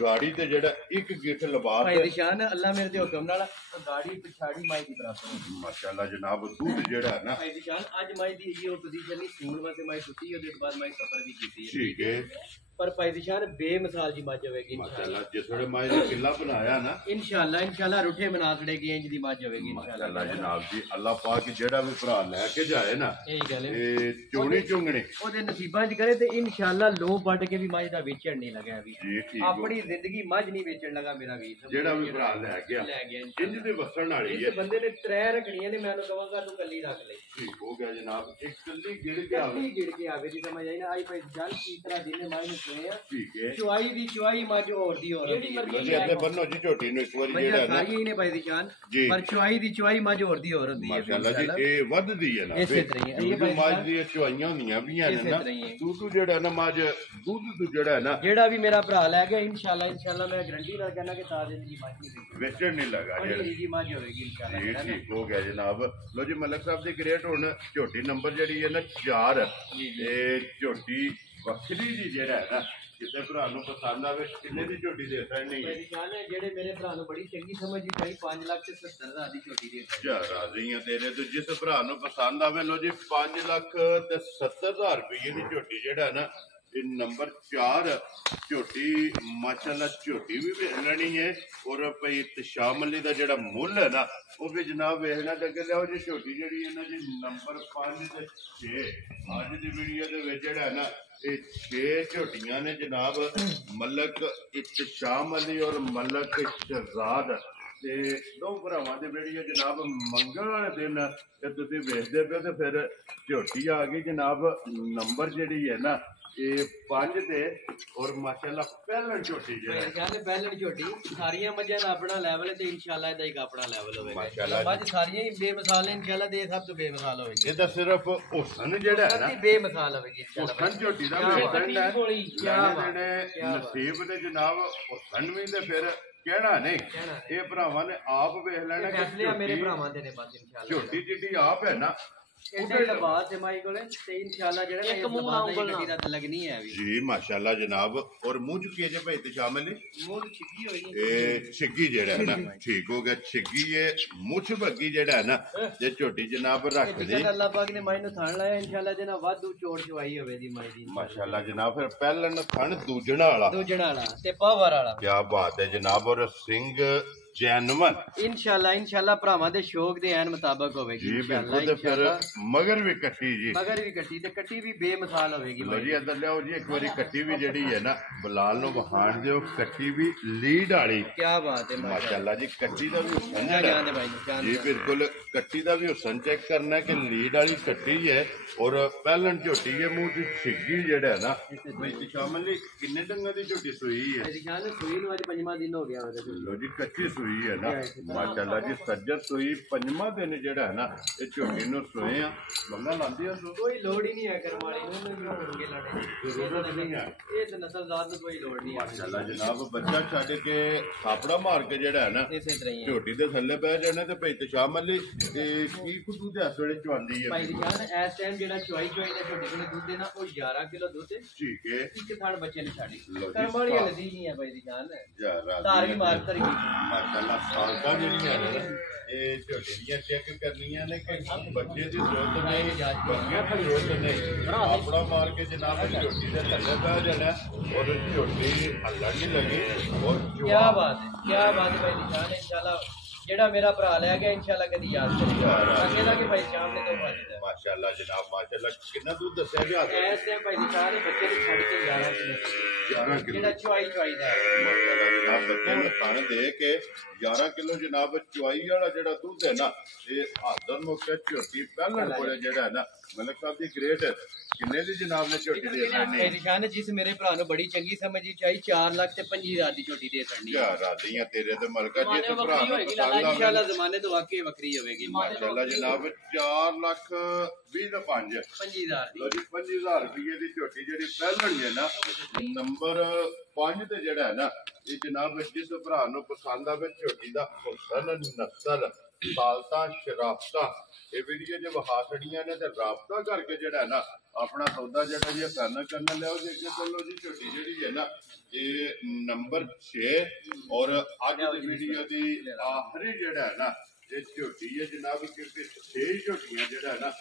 ਗਾੜੀ ਤੇ ਜਿਹੜਾ ਇੱਕ ਗਿੱਠ ਲਿਬਾਸ ਭਾਈ ਨਿਸ਼ਾਨ ਅੱਲਾ ਮੇਰੇ ਦੇ ਹੁਕਮ ਨਾਲ ਗਾੜੀ ਪਿਛਾੜੀ ਮਾਈ ਦੀ ਬਰਾਬਰ ਹੈ ਮਾਸ਼ਾਅੱਲਾ ਜਨਾਬ ਦੁੱਧ ਜਿਹੜਾ ਹੈ ਨਾ ਭਾਈ ਨਿਸ਼ਾਨ ਅੱਜ ਮਾਈ ਦੀ ਇਹ ਪੋਜੀਸ਼ਨ ਨਹੀਂ ਸੂਣ ਵਾਸਤੇ ਮਾਈ ਸੁੱਤੀ ਉਹਦੇ ਬਾਅਦ ਮਾਈ ਸਫਰ ਵੀ ਕੀਤੀ ਹੈ ਠੀਕ ਹੈ ਪਰ ਭਾਈ ਨਿਸ਼ਾਨ ਬੇਮਿਸਾਲ ਜੀ ਮੱਝ ਹੋਵੇਗੀ ਮਾਸ਼ਾਅੱਲਾ ਜਿਸ ਵੇਲੇ ਮਾਈ ਨੇ ਕਿੱਲਾ ਬਣਾਇਆ ਨਾ ਇਨਸ਼ਾਅੱਲਾ ਰੁੱਠੇ ਬਣਾ ਛੜੇਗੀ ਇੰਜ ਦੀ ਮੱਝ ਹੋਵੇਗੀ ਮਾਸ਼ਾਅੱਲਾ ਜਨਾਬ ਜੀ ਅੱਲਾਹ ਪਾਕ ਜਿਹੜਾ ਵੀ ਭਰਾ ਲੈ ਕੇ ਜਾਏ ਨਾ ਇਹੀ ਗੱਲ ਹੈ ਇਹ ਚੋਣੀ ਚੁੰਗਣੇ ਉਹਦੇ ਨਸੀਬਾਂ 'ਚ ਕਰੇ ਤੇ ਇਨਸ਼ਾਅੱਲਾ ਲੋ ਪੱਟ ਕੇ ਵੀ ਮੱਝ ਦਾ ਵੇਚਣ ਨਹੀਂ ਲਗਾ ਵੀ ਜੀ ਠੀਕ ਹੋ ਆਪਣੀ ਜ਼ਿੰਦਗੀ ਮੱਝ ਨਹੀਂ ਵੇਚਣ ਲਗਾ ਮੇਰਾ ਵੀਰ ਜਿਹੜਾ ਵੀ ਭਰਾ ਲੈ ਗਿਆ ਲੈ ਗਿਆ ਇੰਜ ਦੇ ਵਸਣ ਵਾਲੀ ਇਸ ਹੈ ਬੰਦੇ ਨੇ 3 ਰੱਖਣੀਆਂ ਨੇ ਮੈਂ ਉਹਨੂੰ ਕਹਾਂਗਾ ਤੂੰ ਕੱਲੀ ਰੱਖ ਲੈ ਠੀਕ ਹੋ ਗਿਆ ਜਨਾਬ ਇੱਕ ਕੱਲੀ ਗਿੜ ਕੇ ਆਵੇ ਕੱਲੀ ਗਿੜ ਕੇ ਆਵੇ ਦੀ ਸਮਝ ਆਈ ਨਾ ਆਈ ਭਾਈ ਜਲ ਤੀਸਰਾ ਦਿਨ ਮਾਈ ਨੂੰ ਸੋਏ ਆ ਠੀਕ ਹੈ ਚੁਆਈ ਮੱਝ ਹੋਰ ਦੀ ਹੋਰ ਲੋ ਜੀ ਅੱਗੇ ਬੰਨੋ ਜੀ ਝੋਟੀ ਨੂੰ ਇੱਕ ਵਾਰੀ ਜਿਹੜਾ ਹੈ ਨਾ ਸਾਰੀਆਂ ਹੀ ਨੇ ਭਾਈ ਦੀ ਸ਼ਾਨ ਜੀ। ਪਰ ਚੁਆਈ ਮੱਝ ਹੋਰ ਦੀ ਹੋਰ ਹੁੰਦੀ ਹੈ ਮਾਸ਼ਾਅੱਲਾ ਜੀ ਇਹ ਵੱਧਦੀ ਹੈ ਨਾ ਇਸੇ ਤਰ੍ਹਾਂ ਹੀ ਹੈ। ਇਹ ਇਹ ਮੱਝ ਦੀਆਂ ਚੁਆਈਆਂ ਹੁੰਦੀਆਂ ਵੀ ਨੇ ਇਸੇ ਨਾ ਤਰ੍ਹਾਂ ਹੀ ਹੈ। ਤੂੰ ਜਿਹੜਾ ਨਾ ਮੱਝ ਦੁੱਧ ਤੂੰ ਜਿਹੜਾ ਹੈ ਨਾ ਜਿਹੜਾ ਵੀ ਮੇਰਾ ਭਰਾ ਲੈ ਗਿਆ ਇਨਸ਼ਾਅੱਲਾ ਮੈਂ ਗਰੰਟੀ ਨਾਲ ਕਹਿੰਦਾ ਕਿ ਤਾਜ਼ੇ ਦੀ ਮੱਝ ਨਹੀਂ ਵੇਚੀ ਵੇਚਣ ਨਹੀਂ ਲੱਗਾ ਜਿਹੜਾ ਬੜੀ ਜੀ ਮੱਝ ਹੋਵੇਗੀ ਇਨਸ਼ਾਅੱਲਾ ਜੀ ਜਿਹੜਾ ਨਾ। ਠੀਕ ਹੋ ਗਿਆ ਜਨਾਬ ਲੋ ਜੀ ਮਲਕ ਸਾਹਿਬ ਦੀ ਗ੍ਰੇਟ ਹੁਣ ਝੋਟੀ ਨੰਬਰ ਜਿਹੜੀ ਹੈ ਨਾ 4 ਇਹ ਝੋਟੀ ਵੱਖਰੀ ਜੀ ਜਿਹੜਾ ਹੈ ਨਾ ਕਿਸੇ ਭਰਾ ਨੂੰ ਪਸੰਦ ਆਵੇ ਕਿੰਨੇ ਦੀ ਝੋਟੀ ਦੇ ਸਕਣੀ ਹੈ ਮੇਰੀ ਜਾਨ ਹੈ ਜਿਹੜੇ ਮੇਰੇ ਭਰਾ ਨੂੰ ਬੜੀ ਚੰਗੀ ਸਮਝ ਆਈ 5 ਲੱਖ ਤੇ 70,000 ਦੀ ਛੋਟੀ ਦੇ ਜਾ ਰਾਜ਼ੀ ਆ ਤੇਰੇ ਤੋਂ ਜਿਸ ਭਰਾ ਨੂੰ ਪਸੰਦ ਆਵੇ ਲੋ ਜੀ 5 ਲੱਖ ਤੇ 70,000 ਰੁਪਏ ਦੀ ਝੋਟੀ ਜਿਹੜਾ ਨਾ ਇਹ ਨੰਬਰ 4 ਝੋਟੀ ਮਾਸ਼ਾਅੱਲਾ ਝੋਟੀ ਵੀ ਵੇਖ ਲੈਣੀ ਹੈ ਔਰ ਭਈ ਤਸ਼ਾਮਲੀ ਦਾ ਜਿਹੜਾ ਮੁੱਲ ਹੈ ਨਾ ਉਹ ਵੀ ਜਨਾਬ ਵੇਖਣਾ ਤੇ ਅੱਗੇ ਲਿਆਓ ਜੀ ਝੋਟੀ ਜਿਹੜੀ ਇਹਨਾਂ ਦੀ ਨੰਬਰ 5 ਤੇ 6 ਅੱਜ ਦੀ ਵੀਡੀਓ ਦੇ ਵਿੱਚ ਜਿਹੜਾ ਹੈ ਨਾ ਇਹ 6 ਝੋਟੀਆਂ ਨੇ ਜਨਾਬ ਮਲਕ ਇਤਸ਼ਾਮ ਅਲੀ ਔਰ ਮਲਕ ਸ਼ਹਜ਼ਾਦ ਤੇ ਦੋ ਭਰਾਵਾਂ ਦੇ ਵੀਡੀਓ ਜਨਾਬ ਮੰਗਲ ਵਾਲੇ ਦਿਨ ਤੇ ਤੁਸੀਂ ਵੇਖਦੇ ਪਏ ਤੇ ਫਿਰ ਝੋਟੀ ਆ ਗਈ ਜਨਾਬ ਨੰਬਰ ਜਿਹੜੀ ਹੈ ਨਾ ਇਹ 5 ਤੇ ਔਰ ਮਾਸ਼ਾਅੱਲਾ ਪਹਿਲਣ ਝੋਟੀ ਜਿਹੜਾ ਕਹਿੰਦੇ ਪਹਿਲਣ ਝੋਟੀ ਸਾਰੀਆਂ ਮੱਝਾਂ ਦਾ ਆਪਣਾ ਲੈਵਲ ਹੈ ਤੇ ਇਨਸ਼ਾਅੱਲਾ ਇਹਦਾ ਇੱਕ ਆਪਣਾ ਲੈਵਲ ਹੋਵੇਗਾ ਮਾਸ਼ਾਅੱਲਾ ਮੱਝ ਸਾਰੀਆਂ ਹੀ ਬੇਮਿਸਾਲ ਨੇ ਇਨਸ਼ਾਅੱਲਾ ਦੇ ਸਭ ਤੋਂ ਬੇਮਿਸਾਲ ਹੋਵੇਗੀ ਇਹਦਾ ਸਿਰਫ ਹੁਸਨ ਜਿਹੜਾ ਹੈ ਨਾ ਬੇਮਿਸਾਲ ਹੋਵੇਗੀ ਇਨਸ਼ਾਅੱਲਾ ਹੁਸਨ ਝੋਟੀ ਦਾ ਵੇਖਣ ਦਾ ਜਿਹੜੇ ਨਸੀਬ ਦੇ ਜਨਾਬ ਹੁਸਨ ਵੀ ਤੇ ਫਿਰ ਕਹਿਣਾ ਨਹੀਂ ਇਹ ਭਰਾਵਾਂ ਨੇ ਆਪ ਵੇਖ ਲੈਣਾ ਕਿ ਮੇਰੇ ਭਰਾਵਾਂ ਦੇ ਨੇ ਬਸ ਇਨਸ਼ਾਅੱਲਾ ਝੋਟੀ ਜਿੱਡੀ ਆਪ ਹੈ ਨਾ ਇਹਦੇ ਲਬਾਸ ਤੇ ਮਾਈ ਕੋਲੇ ਤੇ ਇਨਸ਼ਾਅੱਲਾ ਜਿਹੜਾ ਇੱਕ ਮੂੰਹ ਗੱਡੀ ਦਾ ਲੱਗਣੀ ਹੈ ਵੀ ਜੀ ਮਾਸ਼ਾਅੱਲਾ ਜਨਾਬ ਔਰ ਮੂੰਹ ਚੁੱਕੀ ਜੇ ਭਾਈ ਤੇ ਸ਼ਾਮਲ ਨੇ ਮੂੰਹ ਛਿੱਗੀ ਹੋਈ ਇਹ ਛਿੱਗੀ ਜਿਹੜਾ ਹੈ ਨਾ ਠੀਕ ਹੋ ਗਿਆ ਛਿੱਗੀ ਇਹ ਮੁੱਛ ਭੱਗੀ ਜਿਹੜਾ ਹੈ ਨਾ ਜੇ ਝੋਟੀ ਜਨਾਬ ਰੱਖ ਦੇ ਅੱਲਾਹ ਪਾਕ ਨੇ ਮਾਈ ਨੂੰ ਥਾਣ ਲਾਇਆ ਇਨਸ਼ਾਅੱਲਾ ਦੇ ਨਾਲ ਵਾਧੂ ਚੋੜ ਚਵਾਈ ਹੋਵੇ ਦੀ ਮਾਈ ਦੀ ਮਾਸ਼ਾਅੱਲਾ ਜਨਾਬ ਫਿਰ ਪਹਿਲਣ ਥਣ ਦੂਜਣਾ ਵਾਲਾ ਤੇ ਪਾਵਰ ਵਾਲਾ ਕੀ ਬਾਤ ਹੈ ਜਨਾਬ ਔਰ ਸਿੰਘ ਜੈਨਵਨ ਇਨਸ਼ਾਅੱਲਾ ਭਰਾਵਾਂ ਦੇ ਸ਼ੌਕ ਦੇ ਐਨ ਮੁਤਾਬਕ ਹੋਵੇਗੀ ਜੀ ਬਿਲਕੁਲ ਤੇ ਫਿਰ ਮਗਰ ਵੀ ਕੱਟੀ ਜੀ ਮਗਰ ਵੀ ਕੱਟੀ ਤੇ ਕੱਟੀ ਵੀ ਬੇਮਿਸਾਲ ਹੋਵੇਗੀ ਲੋ ਜੀ ਇੱਧਰ ਲਿਆਓ ਜੀ ਇੱਕ ਵਾਰੀ ਕੱਟੀ ਵੀ ਜਿਹੜੀ ਹੈ ਨਾ ਬਲਾਲ ਨੂੰ ਵਹਾਣ ਦਿਓ ਕੱਟੀ ਵੀ ਲੀਡ ਵਾਲੀ ਕੀ ਬਾਤ ਹੈ ਮਾਸ਼ਾਅੱਲਾ ਜੀ ਕੱਟੀ ਦਾ ਵੀ ਹੁਸਨ ਜਿਹੜਾ ਜੀ ਬਿਲਕੁਲ ਕੱਟੀ ਦਾ ਵੀ ਹੁਸਨ ਚੈੱਕ ਕਰਨਾ ਕਿ ਲੀਡ ਵਾਲੀ ਕੱਟੀ ਹੈ ਔਰ ਪਹਿਲਣ ਝੋਟੀ ਹੈ ਮੂੰਹ ਚ ਛਿੱਗੀ ਜਿਹੜਾ ਨਾ ਬਈ ਸ਼ਾਮਲ ਲਈ ਕਿੰਨੇ ਡੰਗਾਂ ਦੀ ਝੋਟੀ ਸੂਈ ਹੈ ਇਹਦੀ ਜਾਨ ਸੂਈ ਨੂੰ ਅੱਜ 5ਵਾਂ ਦਿਨ ਹੋ ਗਿਆ ਲੋ ਜੀ ਕੱਚੀ ਸੂਈ ਹੈ ਨਾ ਮਾਸ਼ਾਅੱਲਾ ਜੀ ਸੱਜਰ ਸੂਈ 5ਵਾਂ ਦਿਨ ਜਿਹੜਾ ਹੈ ਨਾ ਇਹ ਝੋਟੀ ਨੂੰ ਸੋਏ ਆ ਬੰਦਾ ਲਾਂਦੀ ਆ ਕੋਈ ਲੋੜ ਹੀ ਨਹੀਂ ਹੈ ਕਰਮ ਵਾਲੀ ਨੂੰ ਵੀ ਹੋਣਗੇ ਲਾਣੇ ਜ਼ਰੂਰਤ ਨਹੀਂ ਹੈ ਇਹ ਤਾਂ ਨਸਲਜ਼ਾਤ ਨੂੰ ਕੋਈ ਲੋੜ ਨਹੀਂ ਹੈ ਮਾਸ਼ਾਅੱਲਾ ਜਨਾਬ ਬੱਚਾ ਛੱਡ ਕੇ ਥਾਪੜਾ ਮਾਰ ਕੇ ਜਿਹੜਾ ਹੈ ਨਾ ਇਸੇ ਤਰ੍ਹਾਂ ਹੀ ਝੋਟੀ ਦੇ ਥੱਲੇ ਬਹਿ ਜਾਣਾ ਤੇ ਭਈ ਤਸ਼ਾਮ ਅਲੀ ਤੇ ਕੀ ਕੁੱਦੂ ਦੇ ਹੱਥ ਵੇਲੇ ਚਵਾਉਂਦੀ ਹੈ ਭਾਈ ਦੀ ਜਾਨ ਇਸ ਟਾਈਮ ਜਿਹੜਾ ਚੁਆਈ ਦਾ ਝੋਟੀ ਕੋਲ ਦੁੱਧ ਦੇਣਾ ਉਹ 11 ਕਿਲੋ ਦੁੱਧ ਠੀਕ ਹੈ ਇੱਕ ਥਾਣ ਬੱਚੇ ਨੇ ਛੱਡੀ ਕਰਮ ਵਾਲੀ ਲੱਦੀ ਨਹੀਂ ਹੈ ਭਾਈ ਦੀ ਜਾਨ ਯਾਰ ਤਾਰ ਵੀ ਮਾਰ ਤਰੀ ਮਾਸ਼ਾਅੱਲਾ ਸਾਲਕਾ ਜਿਹੜੀ ਹੈ ਨਾ ਇਹ ਝੋਟੀ ਦੀਆਂ ਚੈੱਕ ਕਰਨੀਆਂ ਨੇ ਕਿ ਬੱਚੇ ਦੀ ਜ਼ਰੂਰਤ ਨਹੀਂ ਬੱਚਿਆਂ ਦੀ ਜ਼ਰੂਰਤ ਨਹੀਂ ਆਪਣਾ ਮਾਰ ਕੇ ਜਨਾਬ ਝੋਟੀ ਦੇ ਥੱਲੇ ਬਹਿ ਜਾਣਾ ਔਰ ਝੋਟੀ ਹੱਲਣ ਨਹੀਂ ਲੱਗੀ ਔਰ ਕੀ ਬਾਤ ਹੈ ਭਾਈ ਦੀ ਜਾਨ ਇਨਸ਼ਾਅੱਲਾ ਜਿਹੜਾ ਮੇਰਾ ਭਰਾ ਲੈ ਗਿਆ ਇਨਸ਼ਾਅੱਲਾ ਕਦੀ ਯਾਦ ਕਰੇਗਾ ਅੱਗੇ ਦਾ ਕਿ ਭਾਈ ਸ਼ਾਮ ਨੇ ਤੋਂ ਬਾਅਦ ਮਾਸ਼ਾਅੱਲਾ ਜਨਾਬ ਮਾਸ਼ਾਅੱਲਾ ਕਿੰਨਾ ਦੁੱਧ ਦੱਸਿਆ ਗਿਆ ਐਸੇ ਭਾਈ ਦੀ ਜਾਨ ਬੱਚੇ ਨੂੰ ਛੱਡ ਕੇ 11 ਕਿਲੋ ਜਿਹੜਾ ਚੁਆਈ ਦਾ ਮਾਸ਼ਾਅੱਲਾ ਜਨਾਬ ਬੱਚੇ ਨੂੰ ਖਾਣ ਦੇ ਕੇ 11 ਕਿਲੋ ਜਨਾਬ ਚੁਆਈ ਵਾਲਾ ਜਿਹੜਾ ਦੁੱਧ ਹੈ ਨਾ ਇਹ ਹਾਜ਼ਰ ਮੁੱਕੇ ਝੋਟੀ ਪਹਿਲਣ ਕੋਲੇ ਜਿਹੜਾ ਹੈ ਨਾ ਮਲਕ ਸਾਹਿਬ ਦੀ ਗ੍ਰੇਟ ਕਿੰਨੇ ਦੀ ਜਨਾਬ ਨੇ ਝੋਟੀ ਦੇ ਦੇਣੀ ਨਿਸ਼ਾਨ ਜਿਸ ਮੇਰੇ ਭਰਾ ਨੂੰ ਬੜੀ ਚੰਗੀ ਸਮਝੀ ਚਾਹੀ 4 ਲੱਖ ਤੇ 25,000 ਦੀ ਝੋਟੀ ਦੇ ਦੇਣੀ ਯਾਰ ਰਾਦੀਆਂ ਤੇਰੇ ਤੇ ਮਲਕਾ ਜੀ ਤੇ ਭਰਾ ਨੂੰ ਇਨਸ਼ਾਅੱਲਾ ਜ਼ਮਾਨੇ ਤੋਂ ਵਾਕਈ ਵੱਖਰੀ ਹੋਵੇਗੀ ਮਾਸ਼ਾਅੱਲਾ ਜਨਾਬ 4 ਲੱਖ 20 ਦਾ 5 25,000 ਲੋ ਜੀ 25,000 ਰੁਪਏ ਦੀ ਝੋਟੀ ਜਿਹੜੀ ਪਹਿਲਣ ਹੈ ਨਾ ਨੰਬਰ 5 ਤੇ ਜਿਹੜਾ ਹੈ ਨਾ ਇਹ ਜਨਾਬ ਜਿਸ ਭਰਾ ਨੂੰ ਪਸੰਦ ਆਵੇ ਝੋਟੀ ਦਾ ਹੁਸਨ ਨਸਲ ਸਾਲਤਾ ਸ਼ਰਾਫਤਾ ਇਹ ਵੀਡੀਓ ਜੇ ਵਹਾ ਛੜੀਆਂ ਨੇ ਤੇ ਰਾਬਤਾ ਕਰਕੇ ਜਿਹੜਾ ਨਾ ਆਪਣਾ ਸੌਦਾ ਜਿਹੜਾ ਜੀ ਕਰਨਾ ਲਿਆਓ ਜੀ ਅੱਗੇ ਚੱਲੋ ਜੀ ਝੋਟੀ ਜਿਹੜੀ ਹੈ ਨਾ ਇਹ ਨੰਬਰ 6 ਔਰ ਅੱਜ ਦੀ ਵੀਡੀਓ ਦੀ ਆਖਰੀ ਜਿਹੜਾ ਹੈ ਨਾ ਇਹ ਝੋਟੀ ਹੈ ਜਨਾਬ ਕਿਉਂਕਿ 6 ਝੋਟੀਆਂ ਜਿਹੜਾ ਨਾ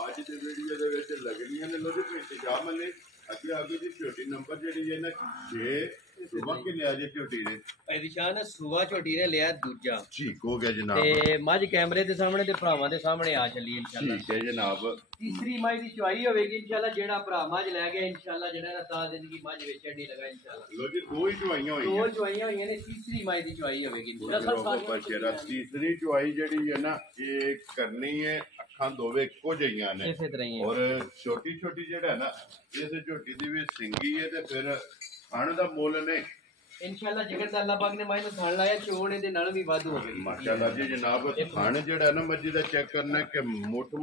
ਅੱਜ ਦੀ ਵੀਡੀਓ ਦੇ ਵਿੱਚ ਲੱਗਣੀਆਂ ਨੇ ਲੋ ਜੀ ਇੰਤਜ਼ਾਮ ਲਈ ਅੱਗੇ ਦੀ ਝੋਟੀ ਨੰਬਰ ਜਿਹੜੀ ਹੈ ਨਾ 6 ਸੁਬਾ ਕਿ ਲਿਆ ਜੇ ਝੋਟੀ ਦੇ ਇਹਦੀ ਸ਼ਾਨ ਸੂਆ ਝੋਟੀ ਨੇ ਲਿਆ ਦੂਜਾ ਠੀਕ ਹੋ ਗਿਆ ਜਨਾਬ ਤੇ ਮੱਝ ਕੈਮਰੇ ਦੇ ਸਾਹਮਣੇ ਤੇ ਭਰਾਵਾਂ ਦੇ ਸਾਹਮਣੇ ਆ ਚੱਲੀ ਇਨਸ਼ਾਅੱਲਾ ਠੀਕ ਹੈ ਜਨਾਬ ਤੀਸਰੀ ਮੱਝ ਦੀ ਚੁਆਈ ਹੋਵੇਗੀ ਇਨਸ਼ਾਅੱਲਾ ਜਿਹੜਾ ਭਰਾ ਮੱਝ ਲੈ ਗਿਆ ਇਨਸ਼ਾਅੱਲਾ ਜਿਹੜਾ ਨਾ ਸਾਲ ਜ਼ਿੰਦਗੀ ਮੱਝ ਵੇਚਣ ਨਹੀਂ ਲਗਾ ਇਨਸ਼ਾਅੱਲਾ ਲੋ ਜੀ ਦੋ ਹੀ ਚੁਆਈਆਂ ਹੋਈਆਂ ਦੋ ਚੁਆਈਆਂ ਹੋਈਆਂ ਨੇ ਤੀਸਰੀ ਮੱਝ ਦੀ ਚੁਆਈ ਹੋਵੇਗੀ ਇਨਸ਼ਾਅੱਲਾ ਤੀਸਰੀ ਚੁਆਈ ਜਿਹੜੀ ਹੈ ਨਾ ਇਹ ਕਰਨੀ ਹੈ ਅੱਖਾਂ ਦੋਵੇਂ ਇੱਕੋ ਜਿਹੀਆਂ ਨੇ ਇਸੇ ਤਰ੍ਹਾਂ ਹੀ ਔਰ ਛੋਟੀ ਛੋਟੀ ਜਿਹੜਾ ਨਾ ਇਸ ਝੋਟੀ ਦੀ ਵੀ ਸਿੰਗੀ ਹੈ ਤੇ ਫਿਰ ਖਾਣ ਦਾ ਮੁੱਲ ਨੇ ਇਨਸ਼ਾਅੱਲਾ ਜਿਗਰ ਦਾ ਅੱਲਾਹ ਪਾਕ ਨੇ ਮਾਈ ਨੂੰ ਖਾਣ ਲਾਇਆ ਚੋੜ ਇਹਦੇ ਨਾਲ ਵੀ ਵਾਧੂ ਹੋਵੇਗੀ ਮਾਸ਼ਾਅੱਲਾ ਜੀ ਜਨਾਬ ਖਾਣ ਜਿਹੜਾ ਨਾ ਮੱਝੀ ਦਾ ਚੈੱਕ ਕਰਨਾ ਕਿ ਮੁੱਠ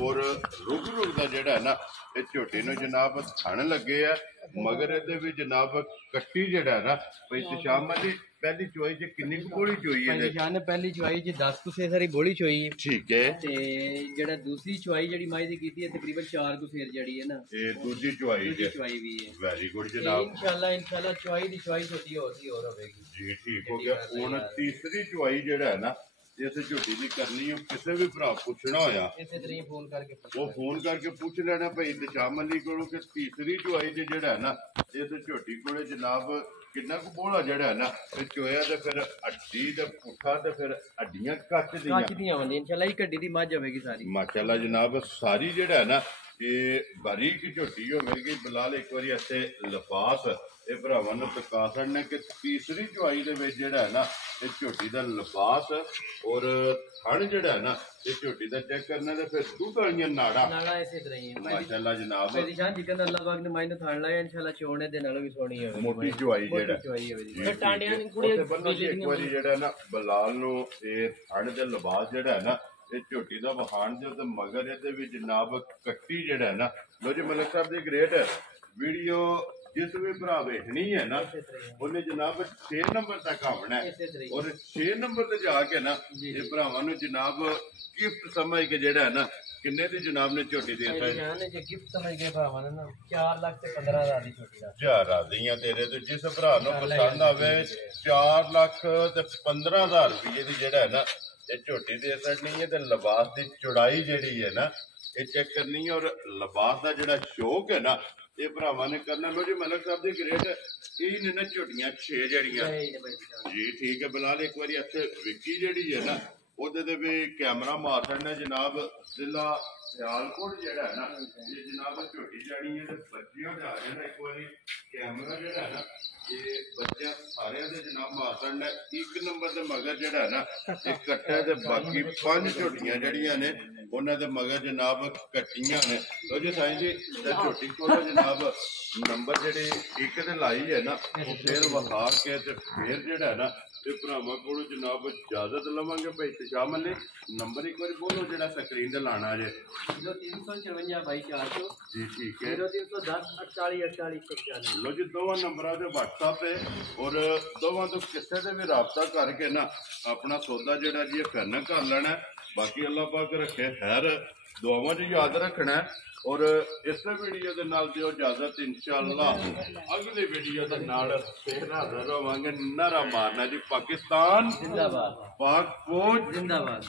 ਔਰ ਰੁਗ ਦਾ ਜਿਹੜਾ ਨਾ ਇਹ ਝੋਟੀ ਨੂੰ ਜਨਾਬ ਖਾਣ ਲੱਗੇ ਆ ਮਗਰ ਇਹਦੇ ਵੀ ਜਨਾਬ ਕੱਟੀ ਜਿਹੜਾ ਨਾ ਪਈ ਸ਼ਾਮ ਦੀ ਪਹਿਲੀ ਚੁਆਈ ਚ ਕਿੰਨੀ ਕੁ ਬੋਲੀ ਚੋਈ ਹੈ ਨਿਸ਼ਾਨ ਪਹਿਲੀ ਚੁਆਈ ਚ 10 ਕੁ ਸਾਰੀ ਬੋਲੀ ਚੋਈ ਠੀਕ ਹੈ ਤੇ ਜਿਹੜਾ ਦੂਸਰੀ ਚੁਆਈ ਜਿਹੜੀ ਮਾਈ ਦੀ ਕੀਤੀ ਹੈ ਤਕਰੀਬਨ 4 ਕੁ ਸੇਰ ਜਿਹੜੀ ਹੈ ਨਾ ਇਹ ਦੂਜੀ ਚੁਆਈ ਚੁਆਈ ਵੀ ਹੈ ਵੈਰੀ ਗੁੱਡ ਜਨਾਬ ਇਨਸ਼ਾਅੱਲਾ ਚੁਆਈ ਦੀ ਚੁਆਈ ਛੋਟੀ ਹੋਰ ਹੋਵੇਗੀ ਜੀ ਠੀਕ ਹੋ ਗਿਆ ਹੁਣ ਤੀਸਰੀ ਚੁਆਈ ਜਿਹੜਾ ਹੈ ਨਾ ਇਸ ਝੋਟੀ ਦੀ ਕਰਨੀ ਹੈ। ਕਿਸੇ ਵੀ ਭਰਾ ਪੁੱਛਣਾ ਹੋਇਆ ਇਸੇ ਤਰੀਕੇ ਫੋਨ ਕਰਕੇ ਉਹ ਫੋਨ ਕਰਕੇ ਪੁੱਛ ਲੈਣਾ ਭਾਈ ਦਸ਼ਾਮਲੀ ਕੋਲੋਂ ਕਿ ਤੀਸਰੀ ਚੁਆਈ ਚ ਜਿਹੜਾ ਹੈ ਨਾ ਇਸ ਝੋਟੀ ਕੋਲੇ ਜਨਾਬ ਕਿੰਨਾ ਕੁ ਬੋਲਾ ਜਿਹੜਾ ਹੈ ਨਾ ਤੇ ਚੋਇਆ ਤੇ ਫਿਰ ਹੱਡੀ ਤੇ ਪੁੱਠਾ ਤੇ ਫਿਰ ਹੱਡੀਆਂ ਕੱਚ ਦੀਆਂ ਹੁੰਦੀਆਂ ਇਨਸ਼ਾਅੱਲਾ ਇਹ ਗੱਡੀ ਦੀ ਮੱਝ ਹੋਵੇਗੀ ਸਾਰੀ ਮਾਸ਼ਾਅੱਲਾ ਜਨਾਬ ਸਾਰੀ ਜਿਹੜਾ ਹੈ ਨਾ ਇਹ ਬਾਰੀਕ ਝੋਟੀ ਹੋਵੇਗੀ। ਬਿਲਾਲ ਇੱਕ ਵਾਰੀ ਇੱਥੇ ਲਿਫਾਸ ਇਹ ਭਰਾਵਾਂ ਨੂੰ ਦਿਖਾ ਸਕਦੇ ਕਿ ਤੀਸਰੀ ਚੁਆਈ ਦੇ ਵਿੱਚ ਜਿਹੜਾ ਹੈ ਨਾ ਇਹ ਝੋਟੀ ਦਾ ਲਿਫਾਸ ਔਰ ਥਣ ਜਿਹੜਾ ਹੈ ਨਾ ਇਹ ਝੋਟੀ ਦਾ ਚੈੱਕ ਕਰਨਾ ਤੇ ਫਿਰ ਦੁੱਧ ਵਾਲੀਆਂ ਨਾੜਾ ਇਸੇ ਤਰ੍ਹਾਂ ਹੀ ਮਾਸ਼ਾਅੱਲਾ ਜਨਾਬ ਮੇਰੀ ਜਾਨ ਜਿੱਕਨ ਅੱਲਾਹ ਪਾਕ ਨੇ ਮੈਨੂੰ ਥਣ ਲਾਇਆ ਇਨਸ਼ਾਅੱਲਾ ਚੋਣੇ ਦੇ ਨਾਲੋਂ ਵੀ ਸੋਹਣੀ ਹੋਵੇ ਮੋਟੀ ਚੁਆਈ ਜਿਹੜਾ ਚੁਆਈ ਹੋਵੇ ਜੀ ਟਾਂਡਿਆਂ ਦੀ ਕੁੜੀ ਇੱਕ ਵਾਰੀ ਜਿਹੜਾ ਨਾ ਬਿਲਾਲ ਨੂੰ ਇਹ ਥਣ ਦੇ ਲਿਬਾਸ ਜਿਹੜਾ ਹੈ ਨਾ ਇਹ ਝੋਟੀ ਦਾ ਵਹਾਣ ਦੇ ਤੇ ਮਗਰ ਇਹਦੇ ਵੀ ਜਨਾਬ ਕੱਟੀ ਜਿਹੜਾ ਹੈ ਨਾ ਲੋ ਜੀ ਮਲਕ ਸਾਹਿਬ ਦੀ ਗ੍ਰੇਟ ਵੀਡੀਓ ਜਿਸ ਵੀ ਭਰਾ ਵੇਖਣੀ ਹੈ ਨਾ ਉਹਨੇ ਜਨਾਬ 6 ਨੰਬਰ ਤੱਕ ਆਉਣਾ ਹੈ ਔਰ 6 ਨੰਬਰ ਤੇ ਜਾ ਕੇ ਨਾ ਇਹ ਭਰਾਵਾਂ ਨੂੰ ਜਨਾਬ ਗਿਫਟ ਸਮਝ ਕੇ ਜਿਹੜਾ ਹੈ ਨਾ ਕਿੰਨੇ ਦੀ ਜਨਾਬ ਨੇ ਝੋਟੀ ਦੇ ਦਿੱਤਾ ਹੈ ਜੇ ਗਿਫਟ ਸਮਝ ਕੇ ਭਰਾਵਾਂ ਨੇ ਨਾ 4 ਲੱਖ ਤੇ 15,000 ਦੀ ਝੋਟੀ ਦਾ ਜਾ ਰਾਜ਼ੀਆਂ ਤੇਰੇ ਤੇ ਜਿਸ ਭਰਾ ਨੂੰ ਪਸੰਦ ਆਵੇ 4 ਲੱਖ ਤੇ 15,000 ਰੁਪਏ ਦੀ ਜਿਹੜਾ ਹੈ ਨਾ ਇਹ ਝੋਟੀ ਦੇ ਸਕਣੀ ਹੈ ਤੇ ਲਿਬਾਸ ਦੀ ਚੌੜਾਈ ਜਿਹੜੀ ਹੈ ਨਾ ਇਹ ਚੈੱਕ ਕਰਨੀ ਹੈ ਔਰ ਲਿਬਾਸ ਦਾ ਜਿਹੜਾ ਸ਼ੌਕ ਹੈ ਨਾ ਇਹ ਭਰਾਵਾਂ ਨੇ ਕਰਨਾ ਲੋ ਜੀ ਮਲਕ ਸਾਹਿਬ ਦੀ ਗ੍ਰੇਟ ਇਹ ਨੇ ਨਾ ਝੋਟੀਆਂ 6 ਜਿਹੜੀਆਂ ਜੀ ਠੀਕ ਹੈ ਬਿਲਾਲ ਇੱਕ ਵਾਰੀ ਇੱਥੇ ਵਿੱਕੀ ਜਿਹੜੀ ਹੈ ਨਾ ਉਹਦੇ ਤੇ ਵੀ ਕੈਮਰਾ ਮਾਰ ਛੱਡਣਾ ਜਨਾਬ ਜ਼ਿਲ੍ਹਾ ਸਿਆਲਕੋਟ ਜਿਹੜਾ ਹੈ ਨਾ ਇਹ ਜਨਾਬ ਝੋਟੀ ਜਾਣੀ ਹੈ ਤੇ ਬੱਚਿਆਂ ਤੇ ਆ ਜਾਣਾ ਇੱਕ ਵਾਰੀ ਕੈਮਰਾ ਜਿਹੜਾ ਹੈ ਨਾ ਇਹ ਬੱਚਿਆਂ ਸਾਰਿਆਂ ਦੇ ਜਨਾਬ ਮਾਰ ਛੱਡਣਾ ਇੱਕ ਨੰਬਰ ਦੇ ਮਗਰ ਜਿਹੜਾ ਹੈ ਨਾ ਇਹ ਕੱਟਾ ਤੇ ਬਾਕੀ 5 ਝੋਟੀਆਂ ਜਿਹੜੀਆਂ ਨੇ ਉਹਨਾਂ ਦੇ ਮਗਰ ਜਨਾਬ ਕੱਟੀਆਂ ਨੇ ਲੋ ਜੀ ਸਾਈਂ ਜੀ ਝੋਟੀ ਕੋਲ ਜਨਾਬ ਨੰਬਰ ਜਿਹੜੇ ਇੱਕ ਤੇ ਲਾਈ ਹੈ ਨਾ ਉਹ ਫੇਰ ਵਖਾ ਕੇ ਤੇ ਫੇਰ ਜਿਹੜਾ ਹੈ ਨਾ ਤੇ ਭਰਾਵਾਂ ਕੋਲੋਂ ਜਨਾਬ ਇਜਾਜ਼ਤ ਲਵਾਂਗੇ ਭਾਈ ਤਸ਼ਾਮਲ ਨੇ ਨੰਬਰ ਇੱਕ ਵਾਰੀ ਬੋਲੋ ਜਿਹੜਾ ਸਕਰੀਨ ਤੇ ਲਾਣਾ ਜੇ 0354 ਬਾਈ 400 ਜੀ ਠੀਕ ਹੈ 0310 48 48 140 ਲੋ ਜੀ ਦੋਵਾਂ ਨੰਬਰਾਂ ਤੇ WhatsApp ਤੇ ਔਰ ਦੋਵਾਂ ਤੋਂ ਕਿਸੇ ਤੇ ਵੀ ਰਾਬਤਾ ਕਰਕੇ ਨਾ ਆਪਣਾ ਸੌਦਾ ਜਿਹੜਾ ਜੀ ਇਹ ਫਾਈਨਲ ਕਰ ਲੈਣਾ ਬਾਕੀ ਅੱਲਾਹ ਪਾਕ ਰੱਖੇ ਖੈਰ ਦੁਆਵਾਂ 'ਚ ਯਾਦ ਰੱਖਣਾ ਔਰ ਇਸੇ ਵੀਡੀਓ ਦੇ ਨਾਲ ਦਿਓ ਇਜਾਜ਼ਤ ਇਨਸ਼ਾਅੱਲਾ ਅਗਲੀ ਵੀਡੀਓ ਦੇ ਨਾਲ ਫੇਰ ਹਾਜ਼ਰ ਹੋਵਾਂਗੇ ਨਾਰਾ ਮਾਰਨਾ ਜੀ ਪਾਕਿਸਤਾਨ ਜ਼ਿੰਦਾਬਾਦ ਪਾਕ ਫੌਜ ਜ਼ਿੰਦਾਬਾਦ